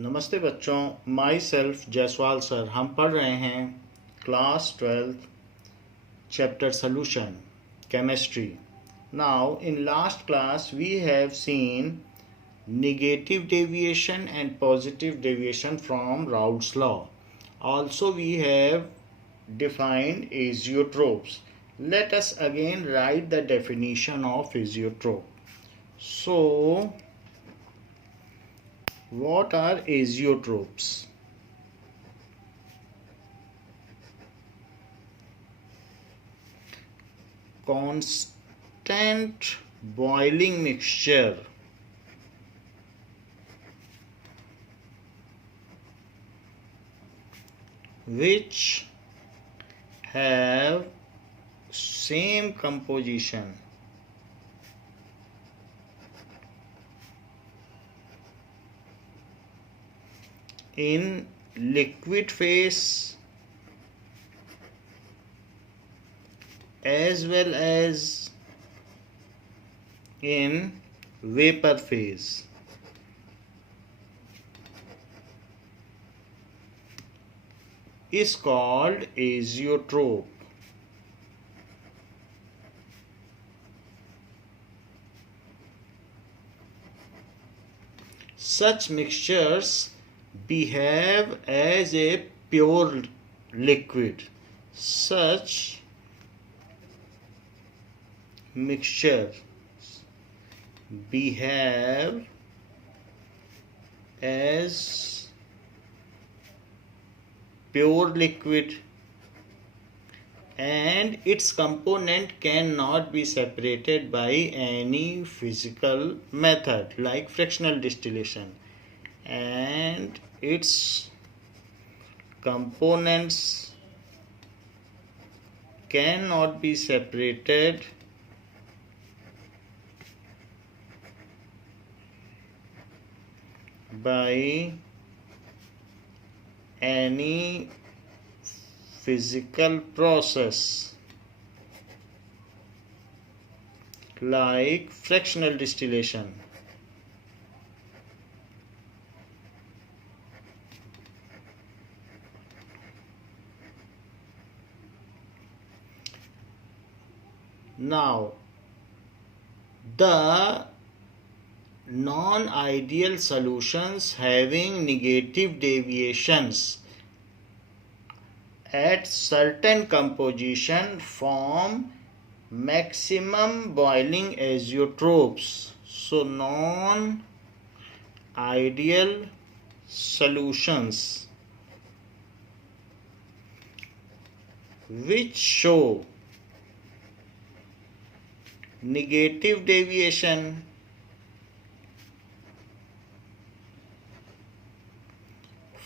नमस्ते बच्चों, my self Jaiswal sir. हम पढ़ रहे हैं class 12 chapter solution chemistry. Now in last class we have seen negative deviation and positive deviation from Raoult's law. Also we have defined azeotropes. Let us again write the definition of azeotrope. So what are azeotropes? Constant boiling mixture which have same composition in liquid phase as well as in vapor phase. Is called azeotrope. Such mixtures behave as a pure liquid. Such mixtures behave as pure liquid and its component cannot be separated by any physical method like fractional distillation, and its components cannot be separated by any physical process like fractional distillation. Now, the non-ideal solutions having negative deviations at certain composition form maximum boiling azeotropes. So non-ideal solutions which show negative deviation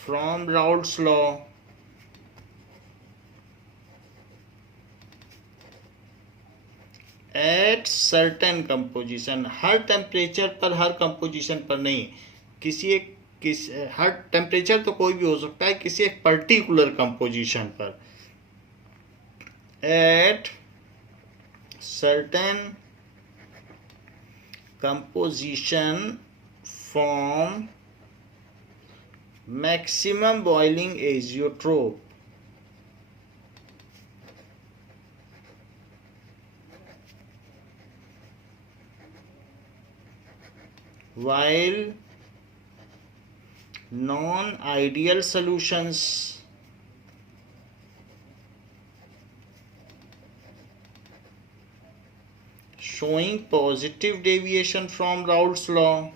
from Raoult's law at certain composition, her temperature पर, हर composition पर नहीं, हर temperature तो कोई भी हो सकता है, किसी एक पर्टिकुलर कंपोजिशन पर at certain composition form maximum boiling azeotrope. While non-ideal solutions showing positive deviation from Raoult's law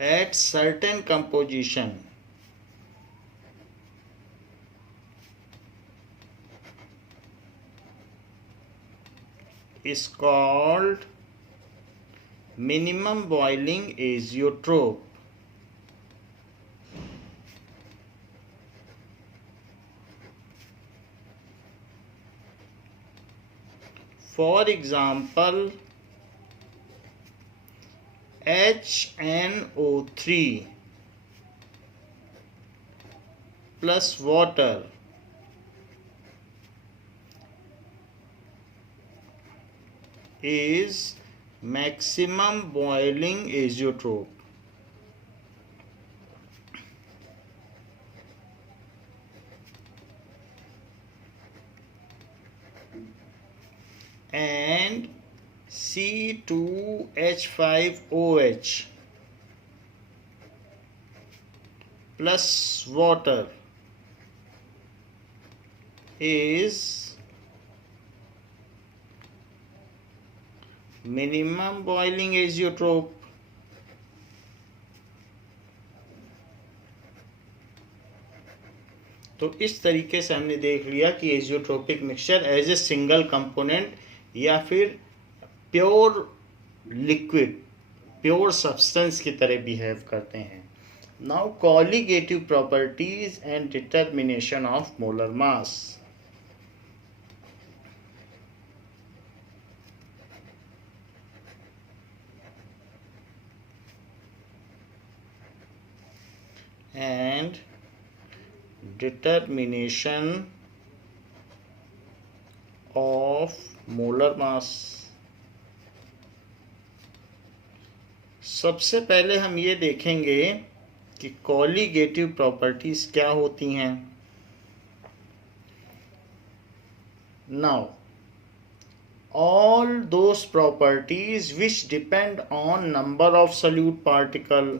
at certain composition is called minimum boiling azeotrope. For example, HNO3 plus water is maximum boiling azeotrope. And C2H5OH plus water is minimum boiling azeotrope. तो इस तरीके से हमने देख लिया कि azeotropic mixture as a single component या फिर प्योर लिक्विड, प्योर सब्सटेंस की तरह बिहेव करते हैं. Now colligative properties and determination of molar mass. And determination of molar mass. सबसे पहले हम ये देखेंगे कि कॉलिगेटिव प्रॉपर्टीज क्या होती हैं. Now all those properties which depend on number of solute particle,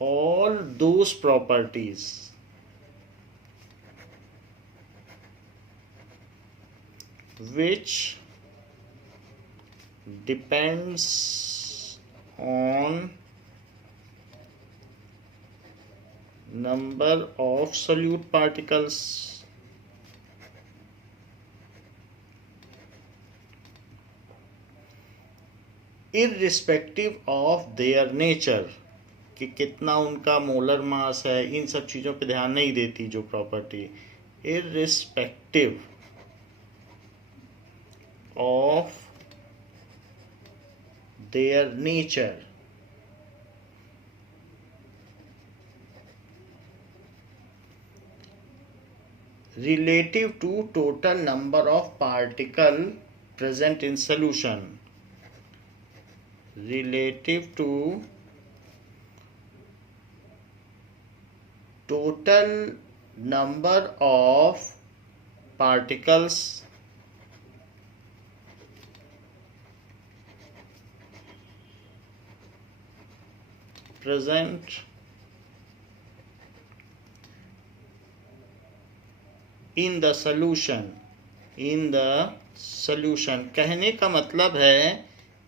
all those properties which depends on number of solute particles irrespective of their nature, कि कितना उनका मोलर मास है, इन सब चीज़ों पे ध्यान नहीं देती जो property. Irrespective of their nature, relative to total number of particle present in solution, relative to total number of particles present in the solution. in the solution कहने का मतलब है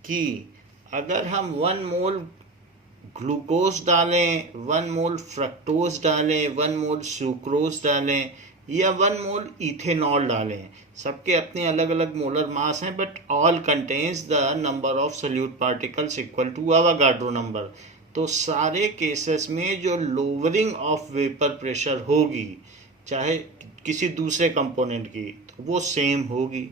कि अगर हम 1 मोल ग्लूकोज डालें, 1 मोल फ्रक्टोज डालें, 1 मोल सुक्रोज डालें या 1 मोल इथेनॉल डालें, सबके अपने अलग अलग मोलर मास हैं, but all contains the number of solute particles equal to Avogadro number. तो सारे केसेस में जो लोअरिंग ऑफ वेपर प्रेशर होगी चाहे किसी दूसरे कंपोनेंट की, तो वो सेम होगी.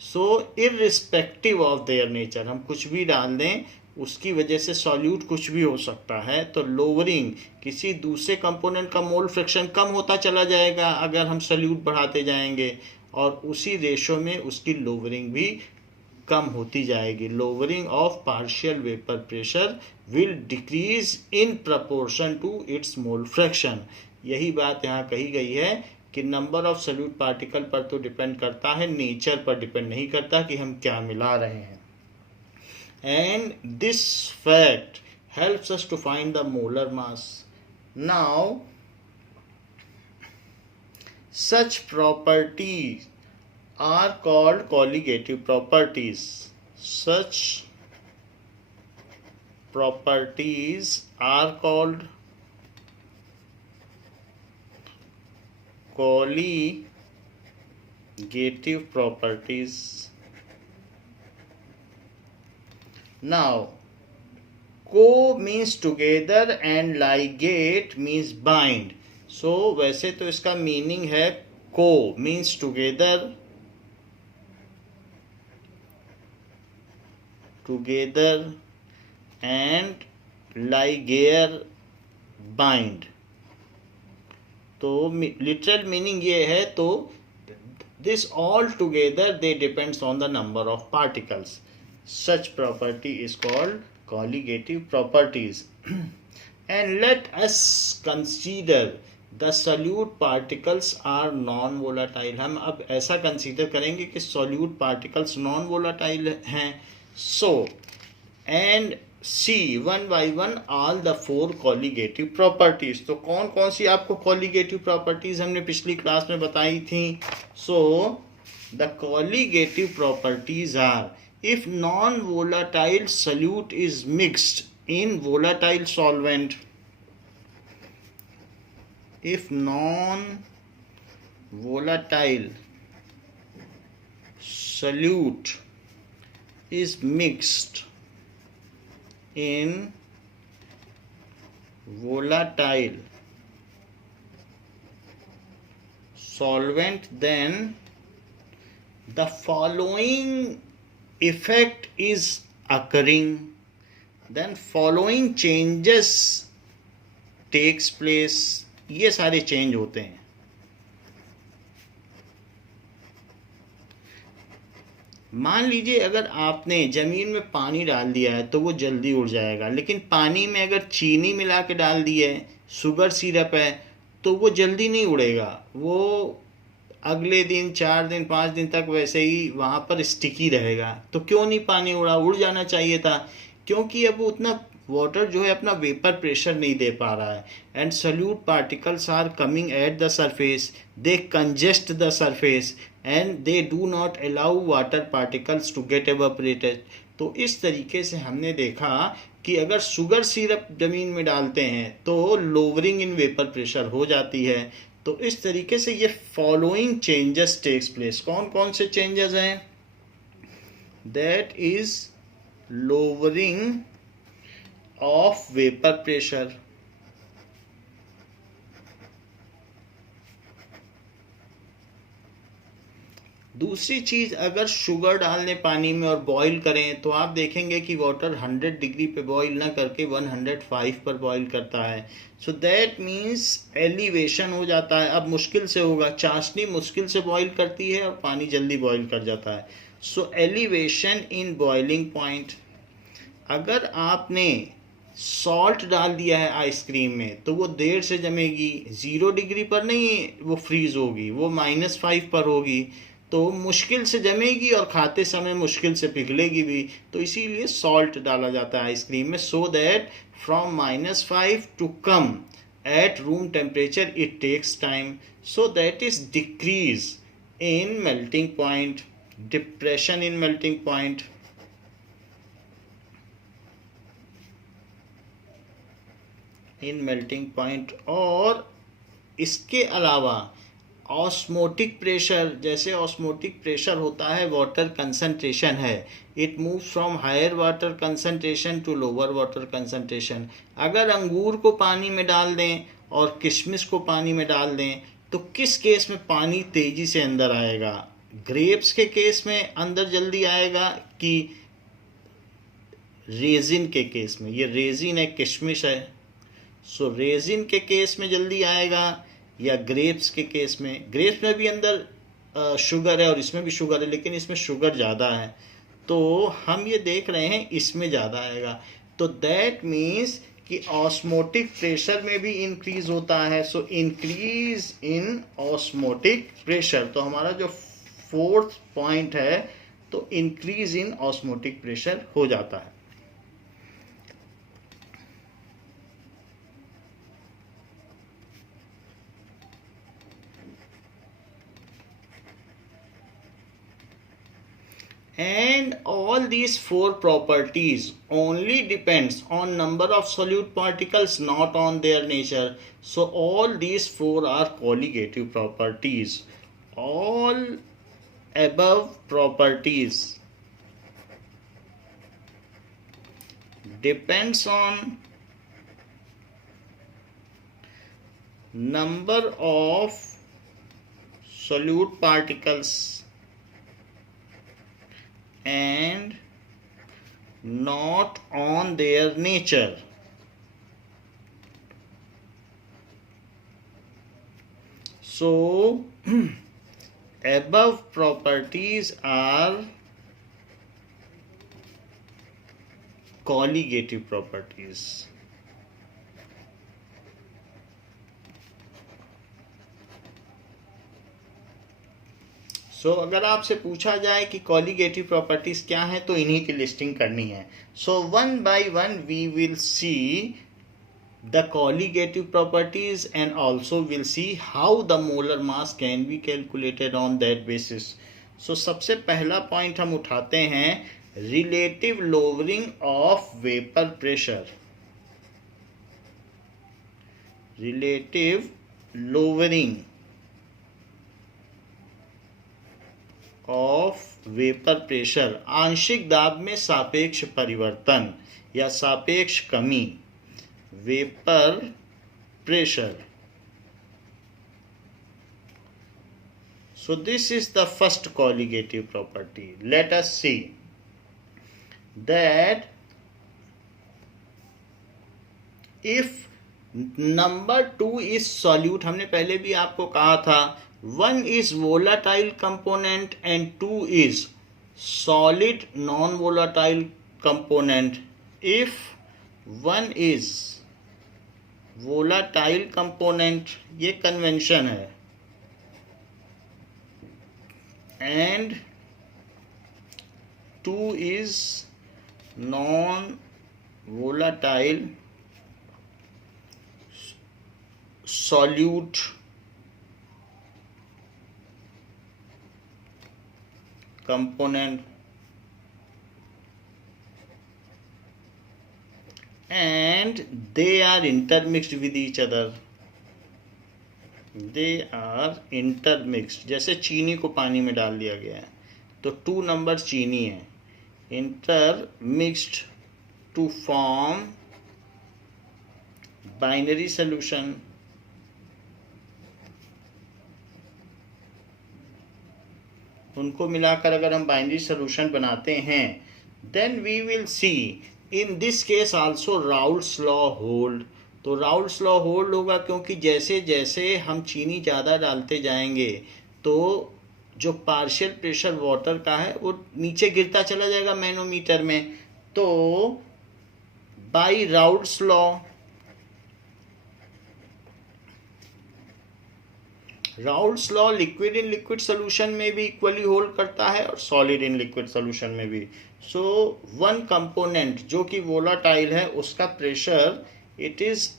सो इररिस्पेक्टिव ऑफ देयर नेचर, हम कुछ भी डाल दें उसकी वजह से सॉल्यूट कुछ भी हो सकता है, तो लोअरिंग किसी दूसरे कंपोनेंट का मोल फ्रैक्शन कम होता चला जाएगा अगर हम सॉल्यूट बढ़ाते जाएंगे, और उसी रेशो में उसकी लोअरिंग भी कम होती जाएगी. Lowering of partial vapour pressure will decrease in proportion to its mole fraction. यही बात यहाँ कही गई है कि नंबर ऑफ सॉल्यूट पार्टिकल पर तो डिपेंड करता है, नेचर पर डिपेंड नहीं करता कि हम क्या मिला रहे हैं. And this fact helps us to find the molar mass. Now, such properties are called colligative properties. Such properties are called colligative properties. Now, co means together and ligate means bind. So वैसे तो इसका meaning है co means together, together and ligare bind. तो literal meaning ये है, तो this all together they depends on the number of particles. Such property is called colligative properties. And let us consider the solute particles are non volatile. हम अब ऐसा consider करेंगे कि solute particles non volatile हैं. So and see one by one all the four colligative properties. तो कौन कौन सी आपको colligative properties हमने पिछली क्लास में बताई थी. So the colligative properties are, if non-volatile solute is mixed in volatile solvent, if non-volatile solute is mixed in volatile solvent, then the following effect is occurring, then following changes takes place. ये सारे change होते हैं. मान लीजिए अगर आपने ज़मीन में पानी डाल दिया है तो वो जल्दी उड़ जाएगा, लेकिन पानी में अगर चीनी मिला के डाल दी है, शुगर सिरप है, तो वो जल्दी नहीं उड़ेगा. वो अगले दिन 4 दिन 5 दिन तक वैसे ही वहाँ पर स्टिकी रहेगा. तो क्यों नहीं पानी उड़ा? उड़ जाना चाहिए था, क्योंकि अब उतना वाटर जो है अपना वेपर प्रेशर नहीं दे पा रहा है. And solute particles are coming at the surface, they congest the surface and they do not allow water particles to get evaporated. तो इस तरीके से हमने देखा कि अगर शुगर सिरप ज़मीन में डालते हैं तो लोअरिंग इन वेपर प्रेशर हो जाती है. तो इस तरीके से ये फॉलोइंग चेंजेस टेक्स प्लेस. कौन कौन से चेंजेस हैं? That is lowering of vapour pressure, दूसरी चीज़, अगर शुगर डाल लें पानी में और बॉईल करें तो आप देखेंगे कि वाटर 100 डिग्री पे बॉईल ना करके 105 पर बॉईल करता है. सो दैट मीन्स एलिवेशन हो जाता है. अब मुश्किल से होगा, चाशनी मुश्किल से बॉईल करती है और पानी जल्दी बॉईल कर जाता है. सो एलिवेशन इन बॉइलिंग पॉइंट. अगर आपने सॉल्ट डाल दिया है आइसक्रीम में तो वो देर से जमेगी, 0 डिग्री पर नहीं वो फ्रीज होगी, वो -5 पर होगी, तो मुश्किल से जमेगी और खाते समय मुश्किल से पिघलेगी भी. तो इसीलिए सॉल्ट डाला जाता है आइसक्रीम में, so that from -5 to come at room temperature it takes time. So that is decrease in melting point, depression in melting point. In melting point. और इसके अलावा ऑस्मोटिक प्रेशर, जैसे ऑस्मोटिक प्रेशर होता है वाटर कंसंट्रेशन है, it moves from higher water concentration to lower water concentration. अगर अंगूर को पानी में डाल दें और किशमिश को पानी में डाल दें तो किस केस में पानी तेजी से अंदर आएगा? ग्रेप्स के केस में अंदर जल्दी आएगा कि रेजिन के केस में? ये रेजिन है, किशमिश है, सो रेजिन के केस में जल्दी आएगा या ग्रेप्स के केस में? ग्रेप्स में भी अंदर शुगर है और इसमें भी शुगर है, लेकिन इसमें शुगर ज़्यादा है, तो हम ये देख रहे हैं इसमें ज़्यादा आएगा. तो दैट मीन्स कि ऑस्मोटिक प्रेशर में भी इंक्रीज होता है. So increase in osmotic pressure. तो हमारा जो 4th पॉइंट है, तो इंक्रीज इन ऑस्मोटिक प्रेशर हो जाता है. And all these 4 properties only depends on number of solute particles, not on their nature. So all these 4 are colligative properties. All above properties depends on number of solute particles and not on their nature. So above properties are colligative properties. सो अगर आपसे पूछा जाए कि colligative properties क्या है तो इन्हीं की लिस्टिंग करनी है. So one by one we will see the colligative properties and also will see how the molar mass can be calculated on that basis. So सबसे पहला पॉइंट हम उठाते हैं relative lowering of vapour pressure. Relative lowering of vapour pressure, आंशिक दाब में सापेक्ष परिवर्तन या सापेक्ष कमी. Vapour pressure. So this is the first colligative property. Let us see that if number 2 is solute. हमने पहले भी आपको कहा था 1 is volatile component and 2 is solid non-volatile component. If 1 is volatile component, ये convention है, and 2 is non-volatile solute component, and they are intermixed with each other. They are intermixed. जैसे चीनी को पानी में डाल दिया गया है तो 2 नंबर चीनी है. Intermixed to form binary solution. उनको मिलाकर अगर हम बाइनरी सोल्यूशन बनाते हैं then we will see in this case also Raoult's law hold. तो राउल्स लॉ होल्ड होगा क्योंकि जैसे जैसे हम चीनी ज़्यादा डालते जाएंगे तो जो पार्शियल प्रेशर वाटर का है वो नीचे गिरता चला जाएगा मैनोमीटर में. तो by Raoult's law Raoult's law liquid in liquid solution में भी इक्वली होल्ड करता है और सॉलिड इन लिक्विड सोल्यूशन में भी. सो वन कंपोनेंट जो कि वोलाटाइल है उसका pressure it is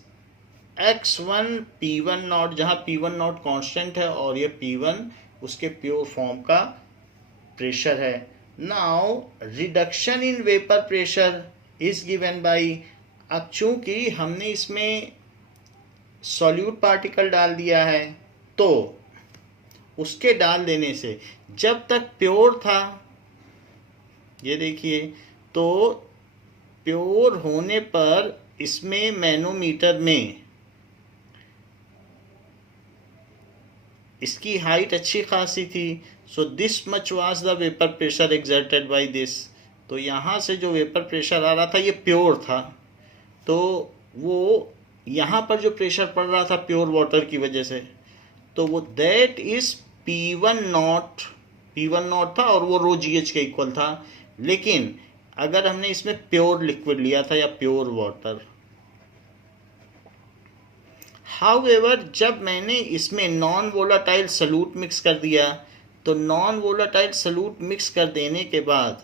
x1 p1 not, जहाँ p1 नॉट कांस्टेंट है और ये p1 उसके प्योर फॉर्म का प्रेशर है. Now reduction in vapour pressure is given by, अब चूंकि हमने इसमें सॉल्यूट पार्टिकल डाल दिया है तो उसके डाल देने से जब तक प्योर था, ये देखिए, तो प्योर होने पर इसमें मैनोमीटर में इसकी हाइट अच्छी खासी थी. So this much was the vapour pressure exerted by this. तो यहाँ से जो वेपर प्रेशर आ रहा था ये प्योर था, तो वो यहाँ पर जो प्रेशर पड़ रहा था प्योर वाटर की वजह से, तो वो दैट इज P1 नॉट था और वो रो GH के इक्वल था. लेकिन अगर हमने इसमें प्योर लिक्विड लिया था या प्योर वाटर, हाउएवर जब मैंने इसमें नॉन वोलाटाइल सॉल्यूट मिक्स कर दिया तो नॉन वोलाटाइल सॉल्यूट मिक्स कर देने के बाद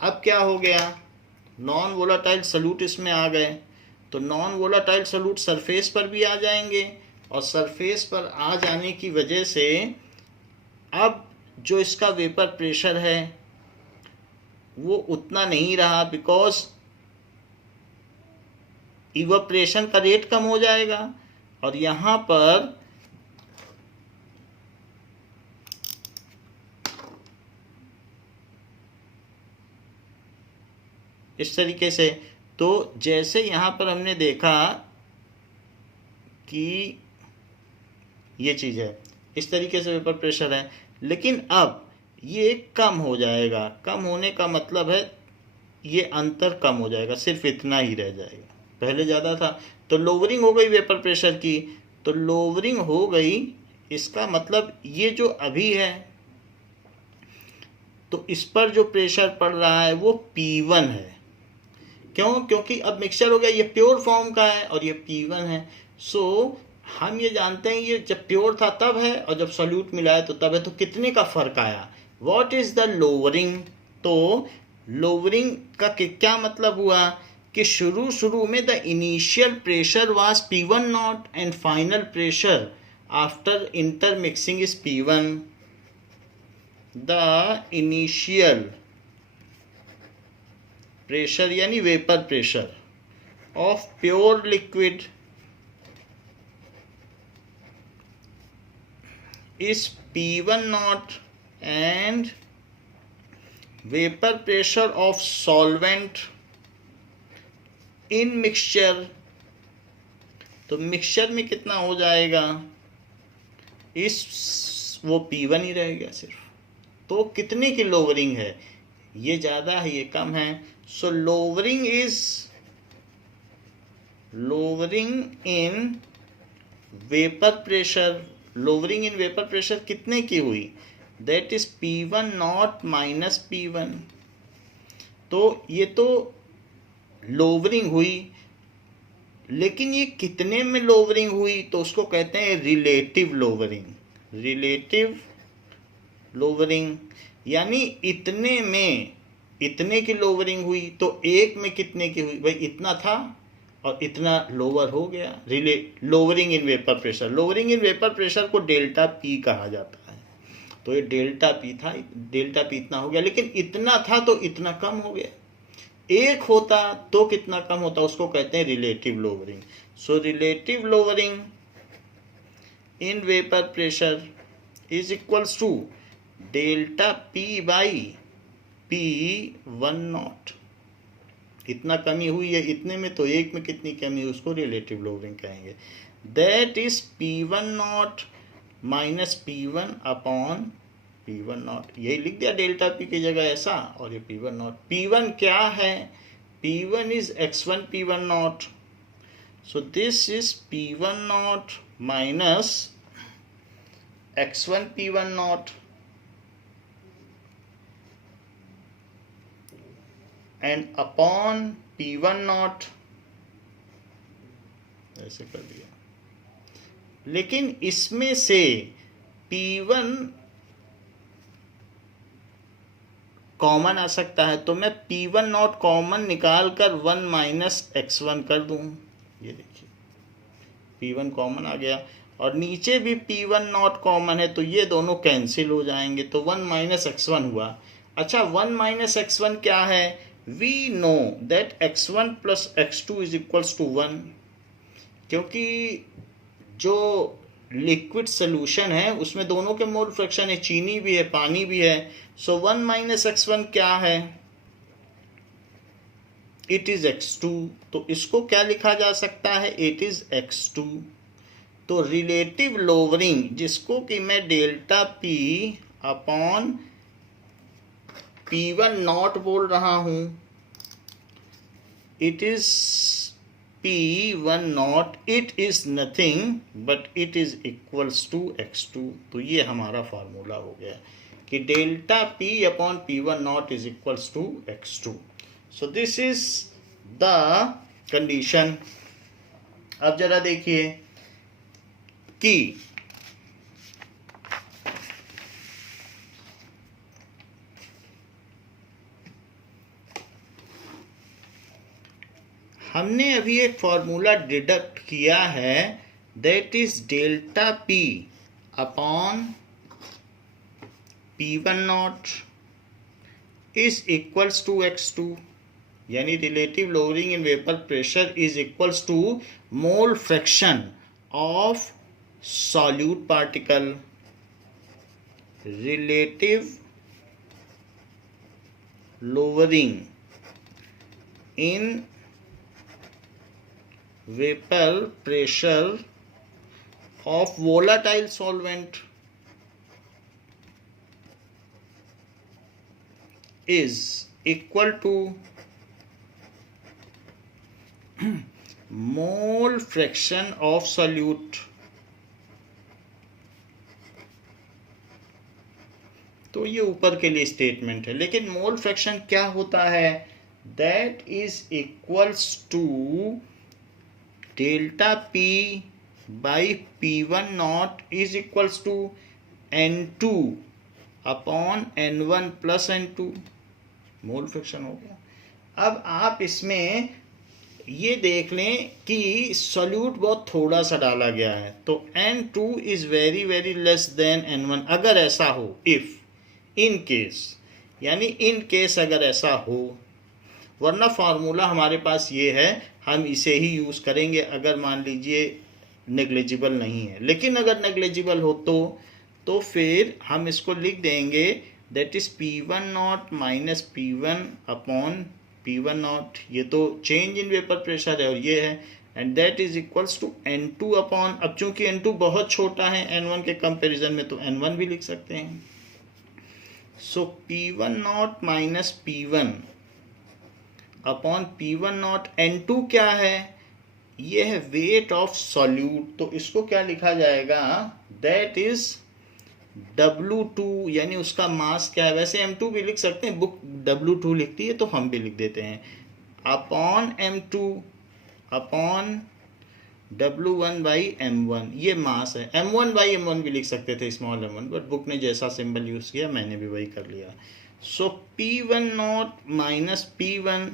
अब क्या हो गया, नॉन वोलाटाइल सॉल्यूट इसमें आ गए तो नॉन वोलाटाइल सॉल्यूट सरफेस पर भी आ जाएंगे और सरफेस पर आ जाने की वजह से अब जो इसका वेपर प्रेशर है वो उतना नहीं रहा, बिकॉज इवैपोरेशन का रेट कम हो जाएगा. और यहाँ पर इस तरीके से, तो जैसे यहाँ पर हमने देखा कि ये चीज़ है, इस तरीके से वेपर प्रेशर है, लेकिन अब ये कम हो जाएगा. कम होने का मतलब है ये अंतर कम हो जाएगा, सिर्फ इतना ही रह जाएगा. पहले ज़्यादा था तो लोअरिंग हो गई वेपर प्रेशर की, तो लोअरिंग हो गई इसका मतलब ये जो अभी है तो इस पर जो प्रेशर पड़ रहा है वो P1 है। क्यों? क्योंकि अब मिक्सचर हो गया, ये प्योर फॉर्म का है और ये P1 है। सो हम ये जानते हैं ये जब प्योर था तब है और जब सॉल्यूट मिला है तो तब है। तो कितने का फर्क आया? What is the lowering? तो लोअरिंग का क्या मतलब हुआ कि शुरू में the initial pressure was P1 naught and final pressure after intermixing is P1। The initial pressure यानी vapour pressure of pure liquid is P1 naught and vapor pressure of solvent in mixture। तो mixture में कितना हो जाएगा? वो P1 ही रहेगा सिर्फ। तो कितने की लोअरिंग है? ये ज़्यादा है, ये कम है। So lowering in vapour pressure, lowering in vapour pressure कितने की हुई? That is P1 naught minus P1। तो ये तो लोअरिंग हुई, लेकिन ये कितने में लोअरिंग हुई? तो उसको कहते हैं रिलेटिव लोअरिंग। रिलेटिव लोअरिंग यानी इतने में इतने की लोअरिंग हुई। तो एक में कितने की हुई? भाई इतना था और इतना लोअर हो गया। Lowering in vapour pressure, lowering in vapour pressure को डेल्टा पी कहा जाता है। तो ये डेल्टा पी था, डेल्टा पी इतना हो गया, लेकिन इतना था तो इतना कम हो गया। एक होता तो कितना कम होता? उसको कहते हैं relative lowering. So relative lowering in vapour pressure is equals to delta P by P1 naught. इतना कमी हुई है इतने में, तो एक में कितनी कमी हुई उसको रिलेटिव लोअरिंग कहेंगे। That is P1 naught minus P1 upon P1 not. यही लिख दिया डेल्टा पी की जगह ऐसा, और ये P1 नॉट। P1 क्या है? P1 is x1 P1 not. So this is P1 naught minus x1 P1 naught and upon P1 not. ऐसे कर दिया। लेकिन इसमें से P1 कॉमन आ सकता है, तो मैं P1 नॉट कॉमन निकाल कर 1 माइनस x1 कर दूं। ये देखिए P1 कॉमन आ गया, और नीचे भी P1 नॉट कॉमन है, तो ये दोनों कैंसिल हो जाएंगे, तो 1 माइनस x1 हुआ। अच्छा 1 माइनस x1 क्या है? We know that x1 plus x2 is equals to 1, क्योंकि जो लिक्विड सोल्यूशन है उसमें दोनों के मोल फ्रैक्शन है, चीनी भी है पानी भी है। सो 1 माइनस x1 क्या है? It is x2। तो इसको क्या लिखा जा सकता है? It is x2। तो रिलेटिव लोअरिंग, जिसको कि मैं delta P upon P1 not बोल रहा हूं, it is P1 naught, it is nothing but it is equals to x2। तो ये हमारा फार्मूला हो गया कि delta P upon P1 naught is equals to x2। So this is the condition. अब जरा देखिए कि हमने अभी एक फॉर्मूला डिडक्ट किया है, that is delta P upon P1 naught is equals to x2, यानी relative lowering in vapour pressure is equals to mole fraction of solute particle. Relative lowering in vapor pressure of volatile solvent is equal to mole fraction of solute तो ये ऊपर के लिए statement है। लेकिन mole fraction क्या होता है? That is equals to delta P by P1 naught is equals to N2 upon N1 plus N2। Mole fraction हो गया। अब आप इसमें ये देख लें कि सॉल्यूट बहुत थोड़ा सा डाला गया है, तो N2 is very very less than N1। अगर ऐसा हो, इफ इन केस, यानी इन केस अगर ऐसा हो, वरना फार्मूला हमारे पास ये है, हम इसे ही यूज करेंगे अगर मान लीजिए नेग्लिजिबल नहीं है। लेकिन अगर नेग्लिजिबल हो तो फिर हम इसको लिख देंगे that is P1 naught minus P1 upon P1 not, ये तो चेंज इन वेपर प्रेशर है और ये है, and that is equals to N2 upon, अब चूंकि N2 बहुत छोटा है N1 के कंपैरिजन में, तो N1 भी लिख सकते हैं। सो P1 naught minus P1 upon P1 not. N2 क्या है? ये है वेट ऑफ सॉल्यूट, तो इसको क्या लिखा जाएगा? दैट इज W2, यानी उसका मास क्या है? वैसे M2 भी लिख सकते हैं, बुक W2 लिखती है तो हम भी लिख देते हैं, upon M2 upon W1 by M1, ये मास है। M1 बाई M1 भी लिख सकते थे, स्मॉल m1, बट बुक ने जैसा सिंबल यूज किया मैंने भी वही कर लिया। So P1 naught minus P1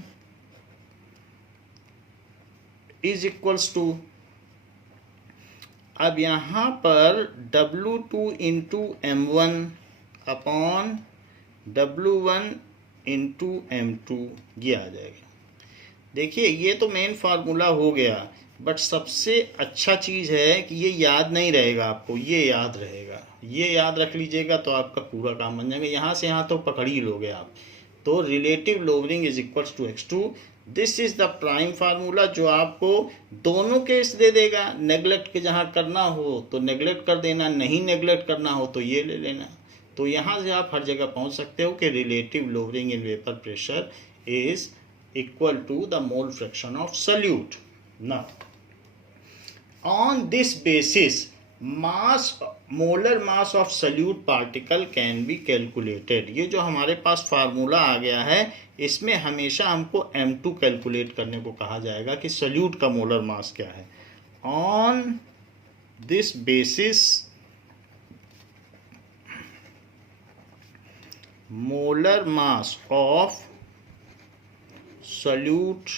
is equals to, अब यहाँ पर W2 into M1 upon W1 into M2, ये आ जाएगा। देखिए ये तो मेन फार्मूला हो गया, बट सबसे अच्छा चीज़ है कि ये याद नहीं रहेगा आपको, ये याद रहेगा। ये याद रख लीजिएगा तो आपका पूरा काम बन जाएगा। यहाँ से यहाँ तो पकड़ ही लोगे आप। तो relative lowering is equals to x2, this is the prime formula, जो आपको दोनों केस दे देगा। नेग्लेक्ट के जहाँ करना हो तो नेग्लेक्ट कर देना, नहीं नेग्लेक्ट करना हो तो ये ले लेना। तो यहाँ से आप हर जगह पहुँच सकते हो कि relative lowering in vapour pressure is equal to the mole fraction of solute. Now on this basis mass, molar mass of solute particle can be calculated. ये जो हमारे पास फार्मूला आ गया है, इसमें हमेशा हमको M2 कैलकुलेट करने को कहा जाएगा कि सॉल्यूट का मोलर मास क्या है। On this basis molar mass of solute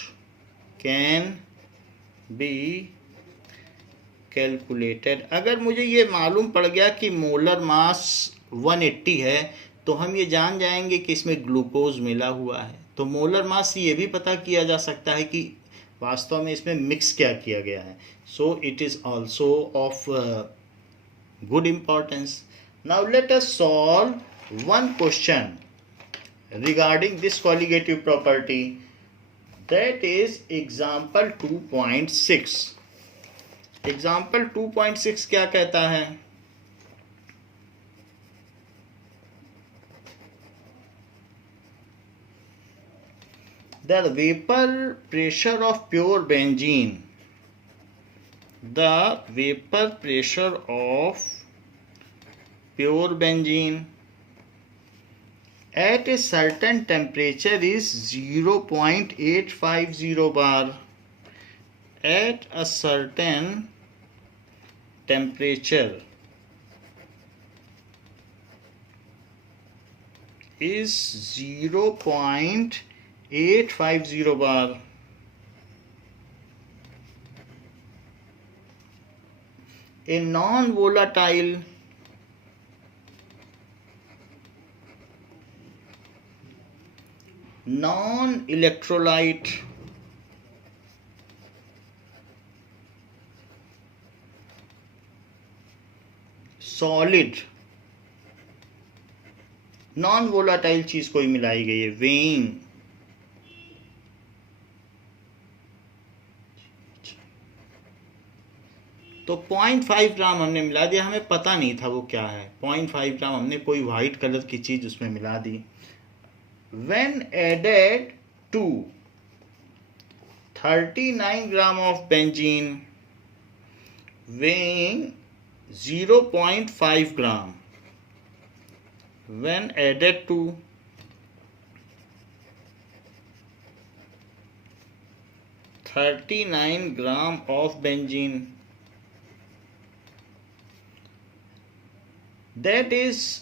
can be calculated. अगर मुझे ये मालूम पड़ गया कि मोलर मास 180 है, तो हम ये जान जाएंगे कि इसमें ग्लूकोज मिला हुआ है। तो मोलर मास से ये भी पता किया जा सकता है कि वास्तव में इसमें मिक्स क्या किया गया है। सो it is also of good importance. Now let us solve one question regarding this colligative property, that is example 2.6। Example 2.6 क्या कहता है? The vapor pressure of pure benzene, the vapor pressure of pure benzene at a certain temperature is 0.850 bar. At a certain temperature is 0.850 bar. A non-volatile non-electrolyte solid, non volatile चीज कोई मिलाई गई है, weighing, तो 0.5 ग्राम हमने मिला दिया, हमें पता नहीं था वो क्या है। 0.5 ग्राम हमने कोई व्हाइट कलर की चीज उसमें मिला दी। When added to 39 gram of benzene weighing 0.5 gram, when added to (39 gram of benzene, that is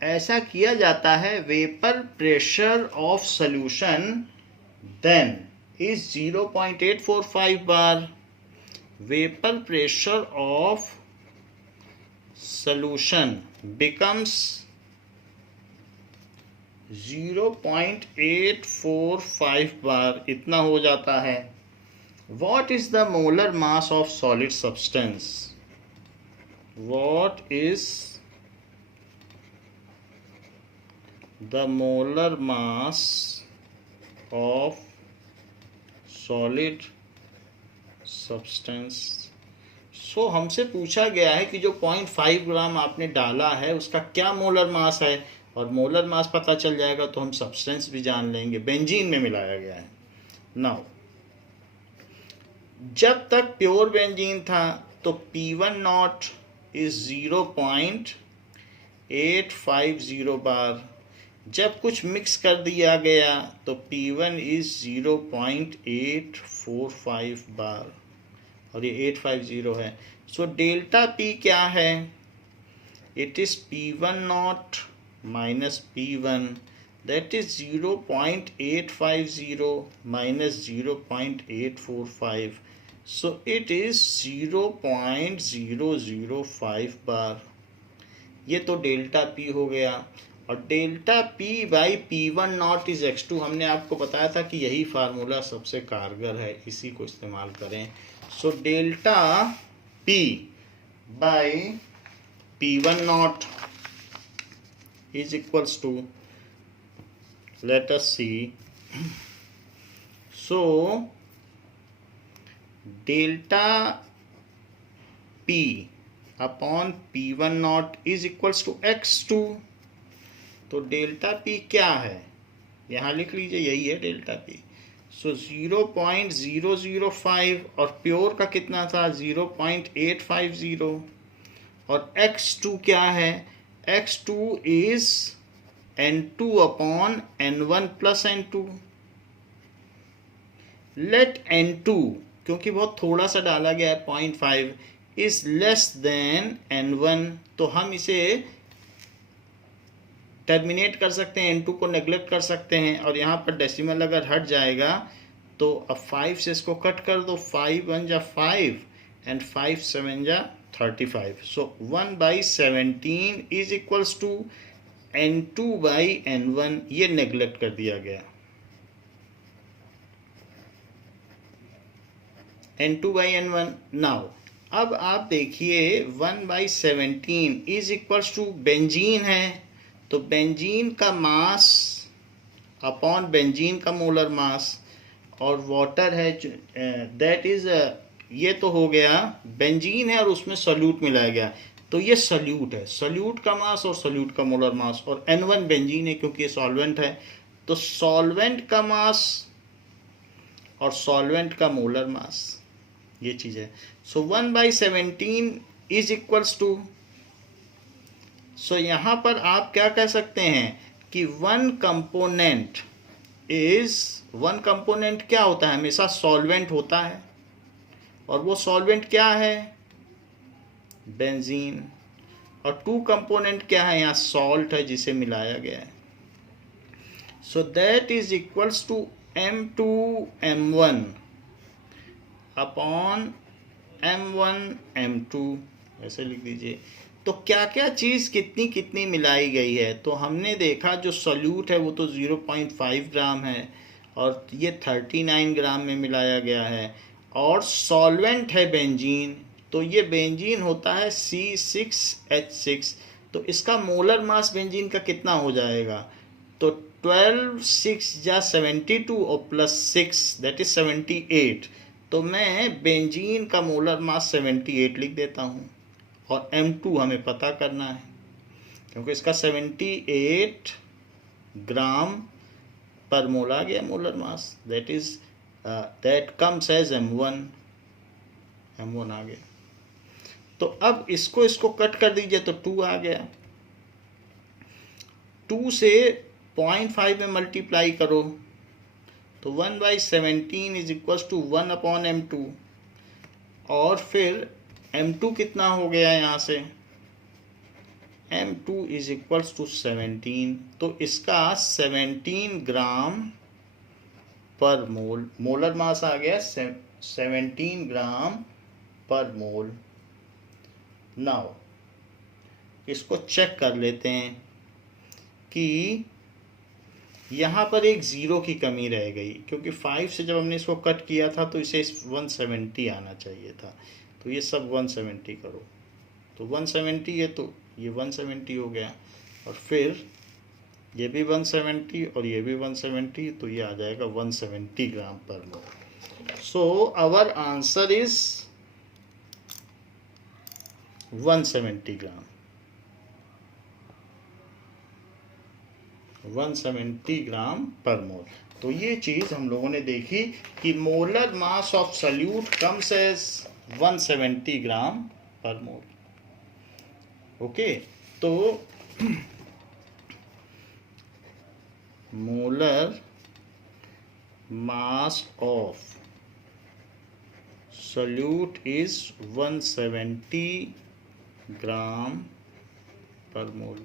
ऐसा किया जाता है vapour pressure of solution then is 0.845 bar. Vapour pressure of solution becomes 0.845 bar, इतना हो जाता है. What is the molar mass of solid substance? What is the molar mass of solid substance? सो हमसे पूछा गया है कि जो 0.5 ग्राम आपने डाला है उसका क्या मोलर मास है, और मोलर मास पता चल जाएगा तो हम सब्सटेंस भी जान लेंगे. बेंजीन में मिलाया गया है. नाउ जब तक प्योर बेंजीन था तो P1 नॉट इज 0.850 बार. जब कुछ मिक्स कर दिया गया तो P1 इज 0.845 बार, और ये 850 है. सो डेल्टा P क्या है? It is P1 naught minus P1, that is 0.850 minus 0.845. So it is 0.005 बार. ये तो डेल्टा P हो गया. और delta P by P1 naught is x2. हमने आपको बताया था कि यही फार्मूला सबसे कारगर है, इसी को इस्तेमाल करें. So delta P by P1 naught is equals to, let us see. So delta P upon P1 naught is equals to x2. तो डेल्टा P क्या है? यहाँ लिख लीजिए, यही है डेल्टा P. सो 0.005 और प्योर का कितना था? 0.850. और x2 क्या है? x2 is N2 upon N1 plus N2. Late N2, क्योंकि बहुत थोड़ा सा डाला गया है 0.5, इज लेस देन N1, तो हम इसे टर्मिनेट कर सकते हैं, N2 को नेग्लेक्ट कर सकते हैं. और यहाँ पर डेसिमल अगर हट जाएगा तो अब 5 से इसको कट कर दो. 5 1 जा 5 एंड 5 7 जा 35. So 1/17 is equals to N2 by N1. ये नेग्लेक्ट कर दिया गया. N2 by N1. नाउ अब आप देखिए 1/17 इज इक्वल्स टू बेंजीन है, तो बेंजीन का मास अपॉन बेंजीन का मोलर मास, और वाटर है दैट इज ये तो हो गया बेंजीन है और उसमें सॉल्यूट मिलाया गया, तो ये सॉल्यूट है. सॉल्यूट का मास और सॉल्यूट का मोलर मास, और N1 बेंजीन है क्योंकि ये सॉल्वेंट है. तो सॉल्वेंट का मास और सॉल्वेंट का मोलर मास, ये चीज़ है. सो 1/17 इज इक्वल्स टू, सो यहाँ पर आप क्या कह सकते हैं कि वन कंपोनेंट क्या होता है? हमेशा सॉल्वेंट होता है, और वो सॉल्वेंट क्या है? बेंजीन. और 2 कंपोनेंट क्या है? यहाँ सॉल्ट है जिसे मिलाया गया है. So that is equals to M2M1 upon M1M2, ऐसे लिख दीजिए. तो क्या क्या चीज़ कितनी कितनी मिलाई गई है? तो हमने देखा जो सॉल्यूट है वो तो 0.5 ग्राम है, और ये 39 ग्राम में मिलाया गया है. और सॉल्वेंट है बेंजीन, तो ये बेंजीन होता है C6H6. तो इसका मोलर मास बेंजीन का कितना हो जाएगा? तो 12 6 जा 72 और प्लस 6 दैट इज 78. तो मैं बेंजीन का मोलर मास 78 लिख देता हूँ. और M2 हमें पता करना है क्योंकि इसका 78 ग्राम पर मोल आ गया molar mass, that comes as M1 आ गया. तो अब इसको कट कर दीजिए तो 2 आ गया. 2 से 0.5 में मल्टीप्लाई करो तो 1/17 इज इक्वल टू 1/m2, और फिर m2 कितना हो गया यहाँ से, m2 इज इक्वल टू 17, तो इसका 17 ग्राम पर मोल, मोलर मास आ गया 17 ग्राम पर मोल। नाउ इसको चेक कर लेते हैं कि यहाँ पर एक ज़ीरो की कमी रह गई, क्योंकि 5 से जब हमने इसको कट किया था तो इसे 170 आना चाहिए था, तो ये सब 170 करो, तो 170 है तो ये 170 हो गया, और फिर ये भी 170 और ये भी 170, तो ये आ जाएगा 170 gram per mole. So our answer is 170 gram, 170 gram per mole. तो ये चीज़ हम लोगों ने देखी कि molar mass of solute comes as 170 gram per mole. Okay, तो molar mass of solute is 170 gram per mole.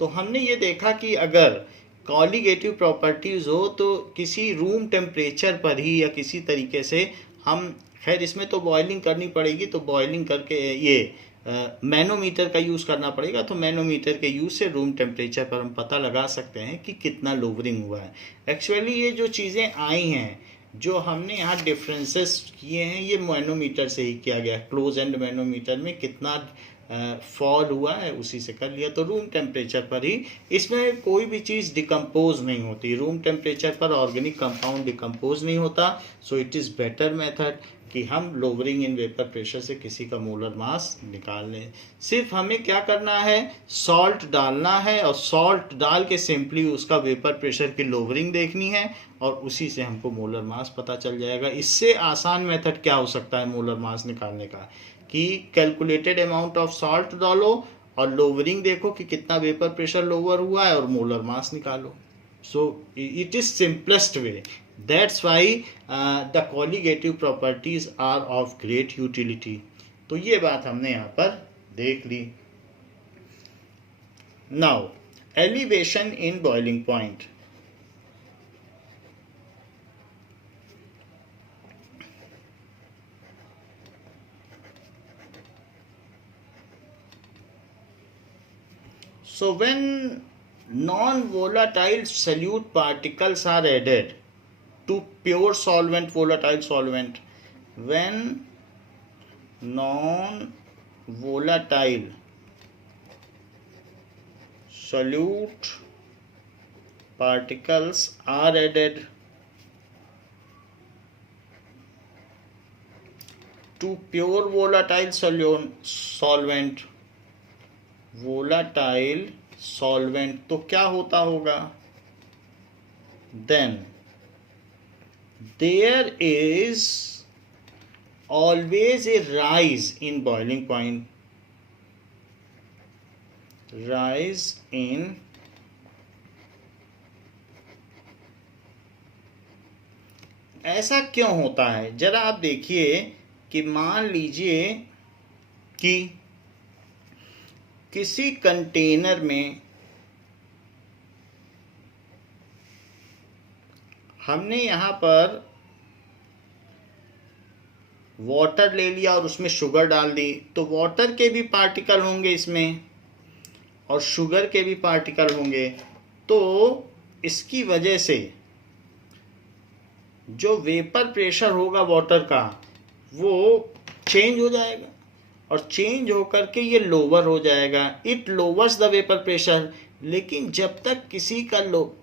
तो हमने ये देखा कि अगर कॉलिगेटिव प्रॉपर्टीज़ हो तो किसी रूम टेम्परेचर पर ही या किसी तरीके से हम, खैर इसमें तो बॉयलिंग करनी पड़ेगी, तो बॉयलिंग करके ये मैनोमीटर का यूज़ करना पड़ेगा, तो मैनोमीटर के यूज़ से रूम टेम्परेचर पर हम पता लगा सकते हैं कि कितना लोवरिंग हुआ है। एक्चुअली ये जो चीज़ें आई हैं, जो हमने यहाँ डिफरेंसेस किए हैं, ये मैनोमीटर से ही किया गया। क्लोज एंड मैनोमीटर में कितना फॉल हुआ है उसी से कर लिया, तो रूम टेम्परेचर पर ही, इसमें कोई भी चीज़ डिकम्पोज नहीं होती, रूम टेम्परेचर पर ऑर्गेनिक कंपाउंड डिकम्पोज नहीं होता। So it is better method कि हम लोवरिंग इन वेपर प्रेशर से किसी का मोलर मास निकाल लें। सिर्फ हमें क्या करना है, सॉल्ट डालना है, और सॉल्ट डाल के सिंपली उसका वेपर प्रेशर की लोवरिंग देखनी है, और उसी से हमको मोलर मास पता चल जाएगा। इससे आसान मेथड क्या हो सकता है मोलर मास निकालने का, कि कैलकुलेटेड अमाउंट ऑफ सॉल्ट डालो और लोवरिंग देखो कि कितना वेपर प्रेशर लोअर हुआ है, और मोलर मास निकालो। So it is simplest way. That's why the colligative properties are of great utility. तो ये बात हमने यहाँ पर देख ली। Now elevation in boiling point. So when non-volatile solute particles are added to pure solvent, volatile solvent, when non-volatile solute particles are added to pure volatile solvent, volatile solvent, तो क्या होता होगा, then there is always a rise in boiling point, rise in ऐसा क्यों होता है, जरा आप देखिए कि मान लीजिए कि किसी कंटेनर में हमने यहाँ पर वाटर ले लिया और उसमें शुगर डाल दी, तो वाटर के भी पार्टिकल होंगे इसमें और शुगर के भी पार्टिकल होंगे, तो इसकी वजह से जो वेपर प्रेशर होगा वाटर का वो चेंज हो जाएगा, और चेंज होकर के ये लोअर हो जाएगा। It louvers the vapour pressure. लेकिन जब तक किसी का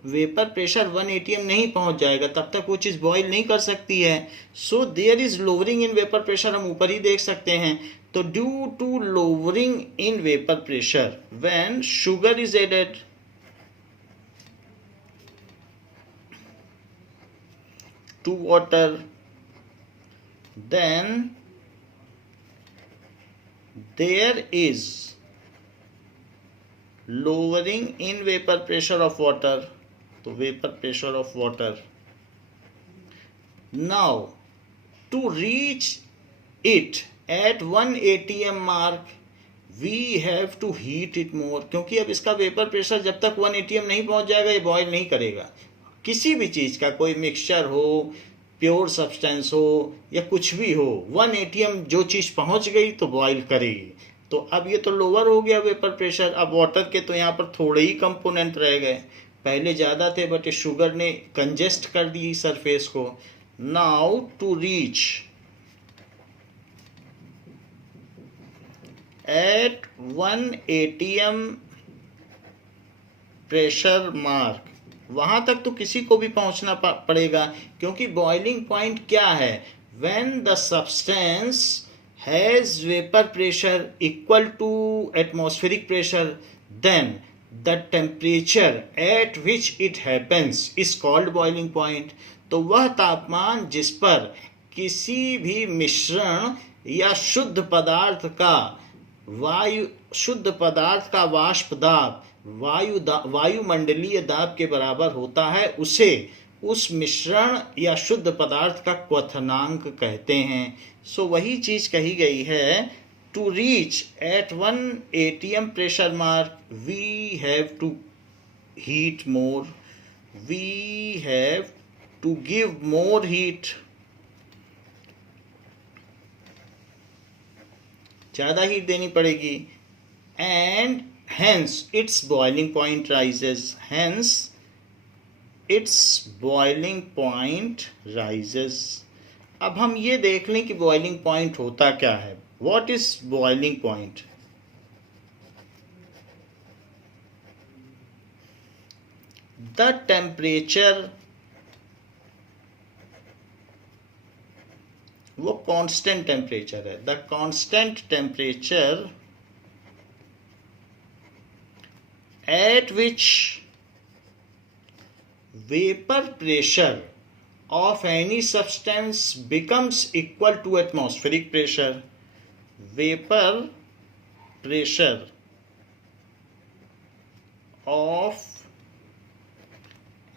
वेपर प्रेशर 1 atm नहीं पहुंच जाएगा तब तक वो चीज़ बॉयल नहीं कर सकती है। So there is lowering in vapour pressure, हम ऊपर ही देख सकते हैं। तो due to lowering in vapour pressure when sugar is added to water, then there is lowering in vapour pressure of water, तो vapour pressure of water. Now to reach it at 1 atm mark we have to heat it more, क्योंकि अब इसका vapour pressure जब तक 1 atm नहीं पहुंच जाएगा ये बॉयल नहीं करेगा. किसी भी चीज़ का, कोई मिक्सचर हो, प्योर सब्सटेंस हो या कुछ भी हो, 1 atm जो चीज़ पहुंच गई तो बॉयल करेगी. तो अब ये तो लोअर हो गया वेपर प्रेशर. अब वाटर के तो यहाँ पर थोड़े ही कंपोनेंट रह गए, पहले ज़्यादा थे बट शुगर ने कंजेस्ट कर दी सरफेस को. Now to reach at 1 atm pressure mark, वहां तक तो किसी को भी पहुंचना पड़ेगा, क्योंकि बॉइलिंग पॉइंट क्या है? When the substance has vapour pressure equal to atmospheric pressure, then the temperature at which it happens is called boiling point. तो वह तापमान जिस पर किसी भी मिश्रण या शुद्ध पदार्थ का वाष्प दाब वायुमंडलीय दाब के बराबर होता है, उसे उस मिश्रण या शुद्ध पदार्थ का क्वथनांक कहते हैं. सो वही चीज कही गई है. To reach at 1 atm pressure mark we have to heat more, we have to give more heat. ज़्यादा हीट देनी पड़ेगी. And hence its boiling point rises, hence its boiling point rises. अब हम ये देख लें कि बॉइलिंग पॉइंट होता क्या है. What is boiling point? The temperature, वो कांस्टेंट टेम्परेचर है. The constant temperature at which vapor pressure of any substance becomes equal to atmospheric pressure. Vapor pressure of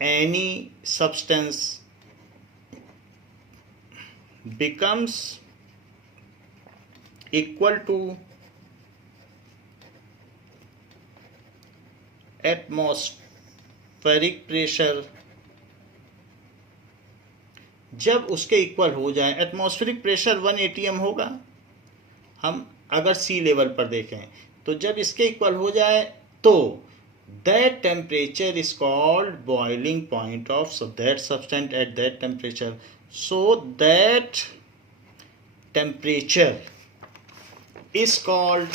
any substance becomes equal to atmospheric pressure. जब उसके equal हो जाए, atmospheric pressure 1 atm होगा, हम अगर सी level पर देखें, तो जब इसके इक्वल हो जाए तो that temperature is called boiling point of that substance at that temperature. So that temperature is called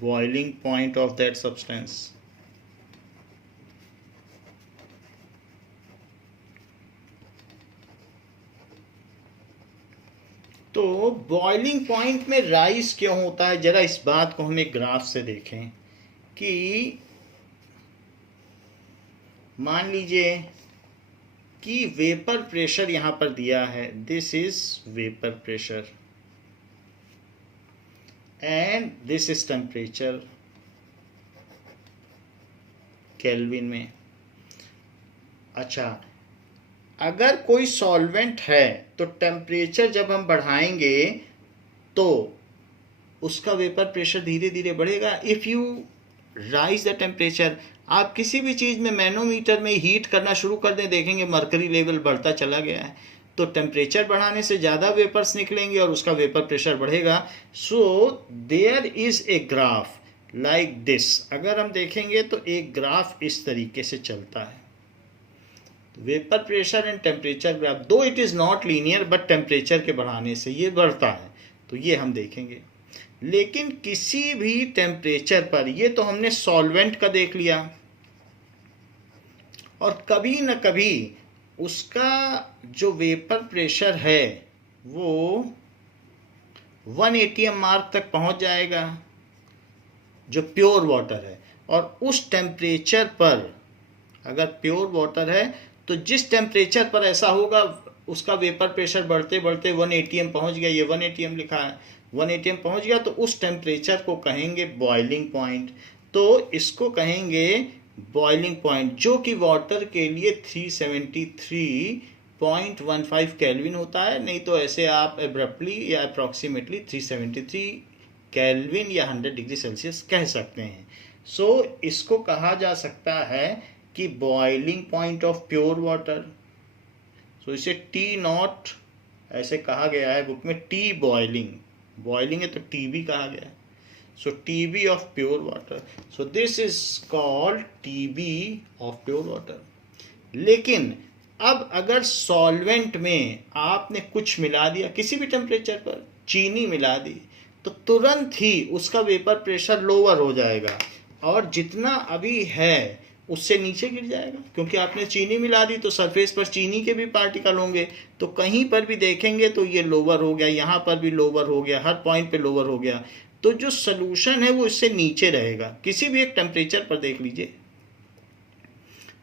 boiling point of that substance. तो बॉइलिंग पॉइंट में राइज क्यों होता है, जरा इस बात को हम एक ग्राफ से देखें. कि मान लीजिए कि वेपर प्रेशर यहां पर दिया है, this is vapour pressure and this is temperature kelvin में. अच्छा, अगर कोई सॉल्वेंट है तो टेम्परेचर जब हम बढ़ाएंगे तो उसका वेपर प्रेशर धीरे धीरे बढ़ेगा. If you rise the temperature, आप किसी भी चीज़ में मैनोमीटर में हीट करना शुरू कर दें, देखेंगे मरकरी लेवल बढ़ता चला गया है. तो टेम्परेचर बढ़ाने से ज़्यादा वेपर्स निकलेंगे और उसका वेपर प्रेशर बढ़ेगा. So there is a graph like this. अगर हम देखेंगे तो एक ग्राफ इस तरीके से चलता है, vapour pressure and temperature graph. Though it is not linear but temperature के बढ़ाने से ये बढ़ता है, तो ये हम देखेंगे. लेकिन किसी भी टेम्परेचर पर, ये तो हमने सॉल्वेंट का देख लिया, और कभी न कभी उसका जो वेपर प्रेशर है वो 1 atm मार्क तक पहुंच जाएगा, जो प्योर वाटर है. और उस टेम्परेचर पर अगर प्योर वाटर है तो जिस टेम्परेचर पर ऐसा होगा उसका वेपर प्रेशर बढ़ते बढ़ते 1 atm पहुंच गया, ये 1 atm लिखा है, 1 atm पहुंच गया तो उस टेम्परेचर को कहेंगे बॉइलिंग पॉइंट। तो इसको कहेंगे बॉइलिंग पॉइंट, जो कि वाटर के लिए 373.15 केल्विन होता है। नहीं तो ऐसे आप एब्रप्टली या अप्रॉक्सीमेटली 373 केल्विन या 100 डिग्री सेल्सियस कह सकते हैं। सो इसको कहा जा सकता है कि boiling point of pure water. So इसे टी नॉट ऐसे कहा गया है बुक में, टी बॉइलिंग, बॉइलिंग है तो टी भी कहा गया है। So TB of pure water, so this is called TB of pure water. लेकिन अब अगर सॉल्वेंट में आपने कुछ मिला दिया किसी भी टेम्परेचर पर, चीनी मिला दी, तो तुरंत ही उसका वेपर प्रेशर लोअर हो जाएगा और जितना अभी है उससे नीचे गिर जाएगा, क्योंकि आपने चीनी मिला दी तो सरफेस पर चीनी के भी पार्टिकल होंगे। तो कहीं पर भी देखेंगे तो ये लोअर हो गया, यहाँ पर भी लोअर हो गया, हर पॉइंट पे लोअर हो गया। तो जो सलूशन है वो इससे नीचे रहेगा किसी भी एक टेम्परेचर पर। देख लीजिए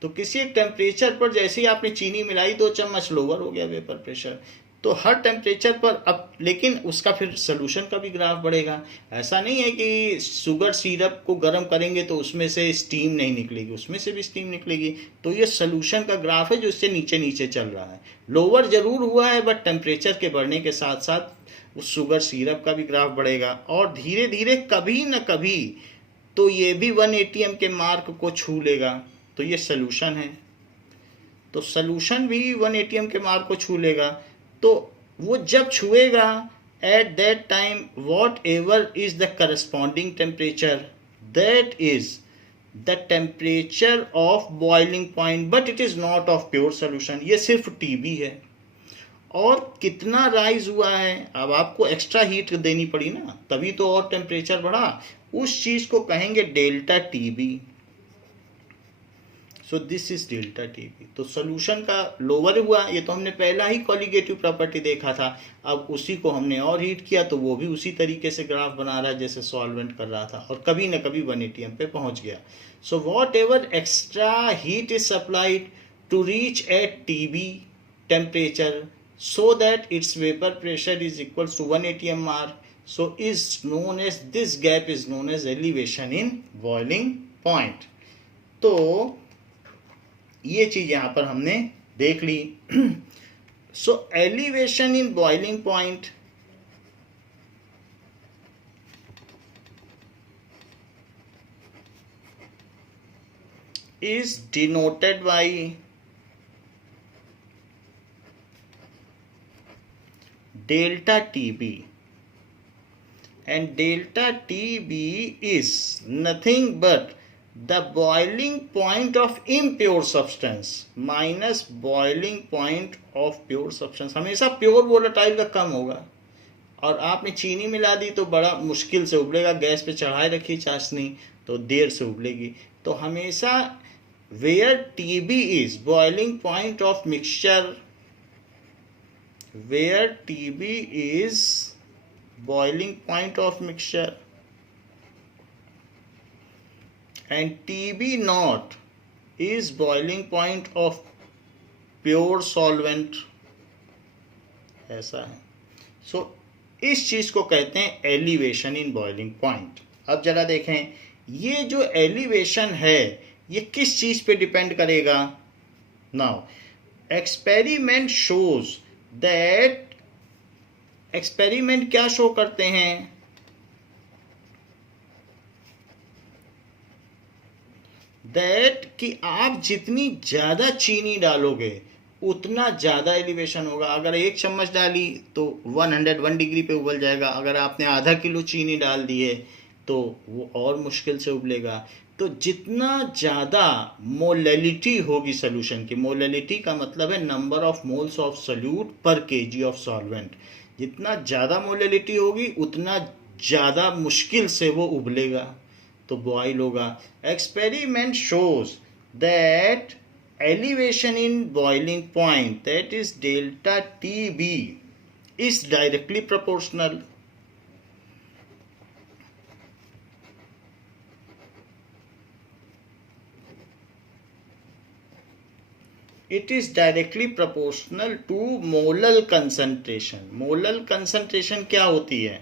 तो किसी एक टेम्परेचर पर जैसे ही आपने चीनी मिलाई 2 चम्मच लोअर हो गया वेपर प्रेशर। तो हर टेम्परेचर पर अब, लेकिन उसका फिर सोल्यूशन का भी ग्राफ बढ़ेगा। ऐसा नहीं है कि शुगर सिरप को गर्म करेंगे तो उसमें से स्टीम नहीं निकलेगी, उसमें से भी स्टीम निकलेगी। तो ये सोल्यूशन का ग्राफ है जो इससे नीचे नीचे चल रहा है। लोअर जरूर हुआ है बट टेम्परेचर के बढ़ने के साथ साथ उस शुगर सिरप का भी ग्राफ बढ़ेगा और धीरे धीरे कभी न कभी तो ये भी 1 atm के मार्क को छू लेगा। तो ये सोल्यूशन है, तो सोल्यूशन भी 1 atm के मार्क को छू लेगा। तो वो जब छुएगा at that time what ever is the corresponding temperature, that is the temperature of boiling point, but it is not of pure solution. ये सिर्फ टीबी है। और कितना राइज हुआ है, अब आपको एक्स्ट्रा हीट देनी पड़ी ना, तभी तो और टेम्परेचर बढ़ा। उस चीज को कहेंगे delta TB. So this is delta TB. तो सोल्यूशन का लोअर हुआ, ये तो हमने पहला ही कॉलिगेटिव प्रॉपर्टी देखा था। अब उसी को हमने और हीट किया तो वो भी उसी तरीके से ग्राफ बना रहा है जैसे सॉल्वेंट कर रहा था और कभी न कभी 1 atm पे पहुंच गया। So whatever extra heat is supplied to reach at TB temperature so that its vapor pressure is equal to 1 atm mark, so is known as, this gap is known as elevation in boiling point। तो ये चीज यहां पर हमने देख ली। So elevation in boiling point is denoted by delta TB, and delta TB is nothing but the boiling point of impure substance minus boiling point of pure substance। हमेशा pure volatile का कम होगा और आपने चीनी मिला दी तो बड़ा मुश्किल से उबलेगा, गैस पे चढ़ाए रखी चाशनी तो देर से उबलेगी। तो हमेशा where TB is boiling point of mixture, where TB is boiling point of mixture and TB naught is boiling point of pure solvent, ऐसा है। सो इस चीज को कहते हैं एलिवेशन इन बॉइलिंग पॉइंट। अब जरा देखें ये जो एलिवेशन है ये किस चीज पे डिपेंड करेगा। Now experiment shows that, experiment क्या शो करते हैं, दैट कि आप जितनी ज्यादा चीनी डालोगे उतना ज़्यादा एलिवेशन होगा। अगर 1 चम्मच डाली तो 101 डिग्री पे उबल जाएगा, अगर आपने आधा किलो चीनी डाल दी है तो वो और मुश्किल से उबलेगा। तो जितना ज़्यादा मोलैलिटी होगी सोल्यूशन की, मोलैलिटी का मतलब है number of moles of solute पर केजी ऑफ सॉल्वेंट, जितना ज़्यादा मोलैलिटी होगी उतना ज़्यादा मुश्किल से वो उबलेगा तो बॉयल होगा। Experiment shows that elevation in boiling point, that is delta TB, is directly proportional it is directly proportional to molal concentration. Molal concentration क्या होती है?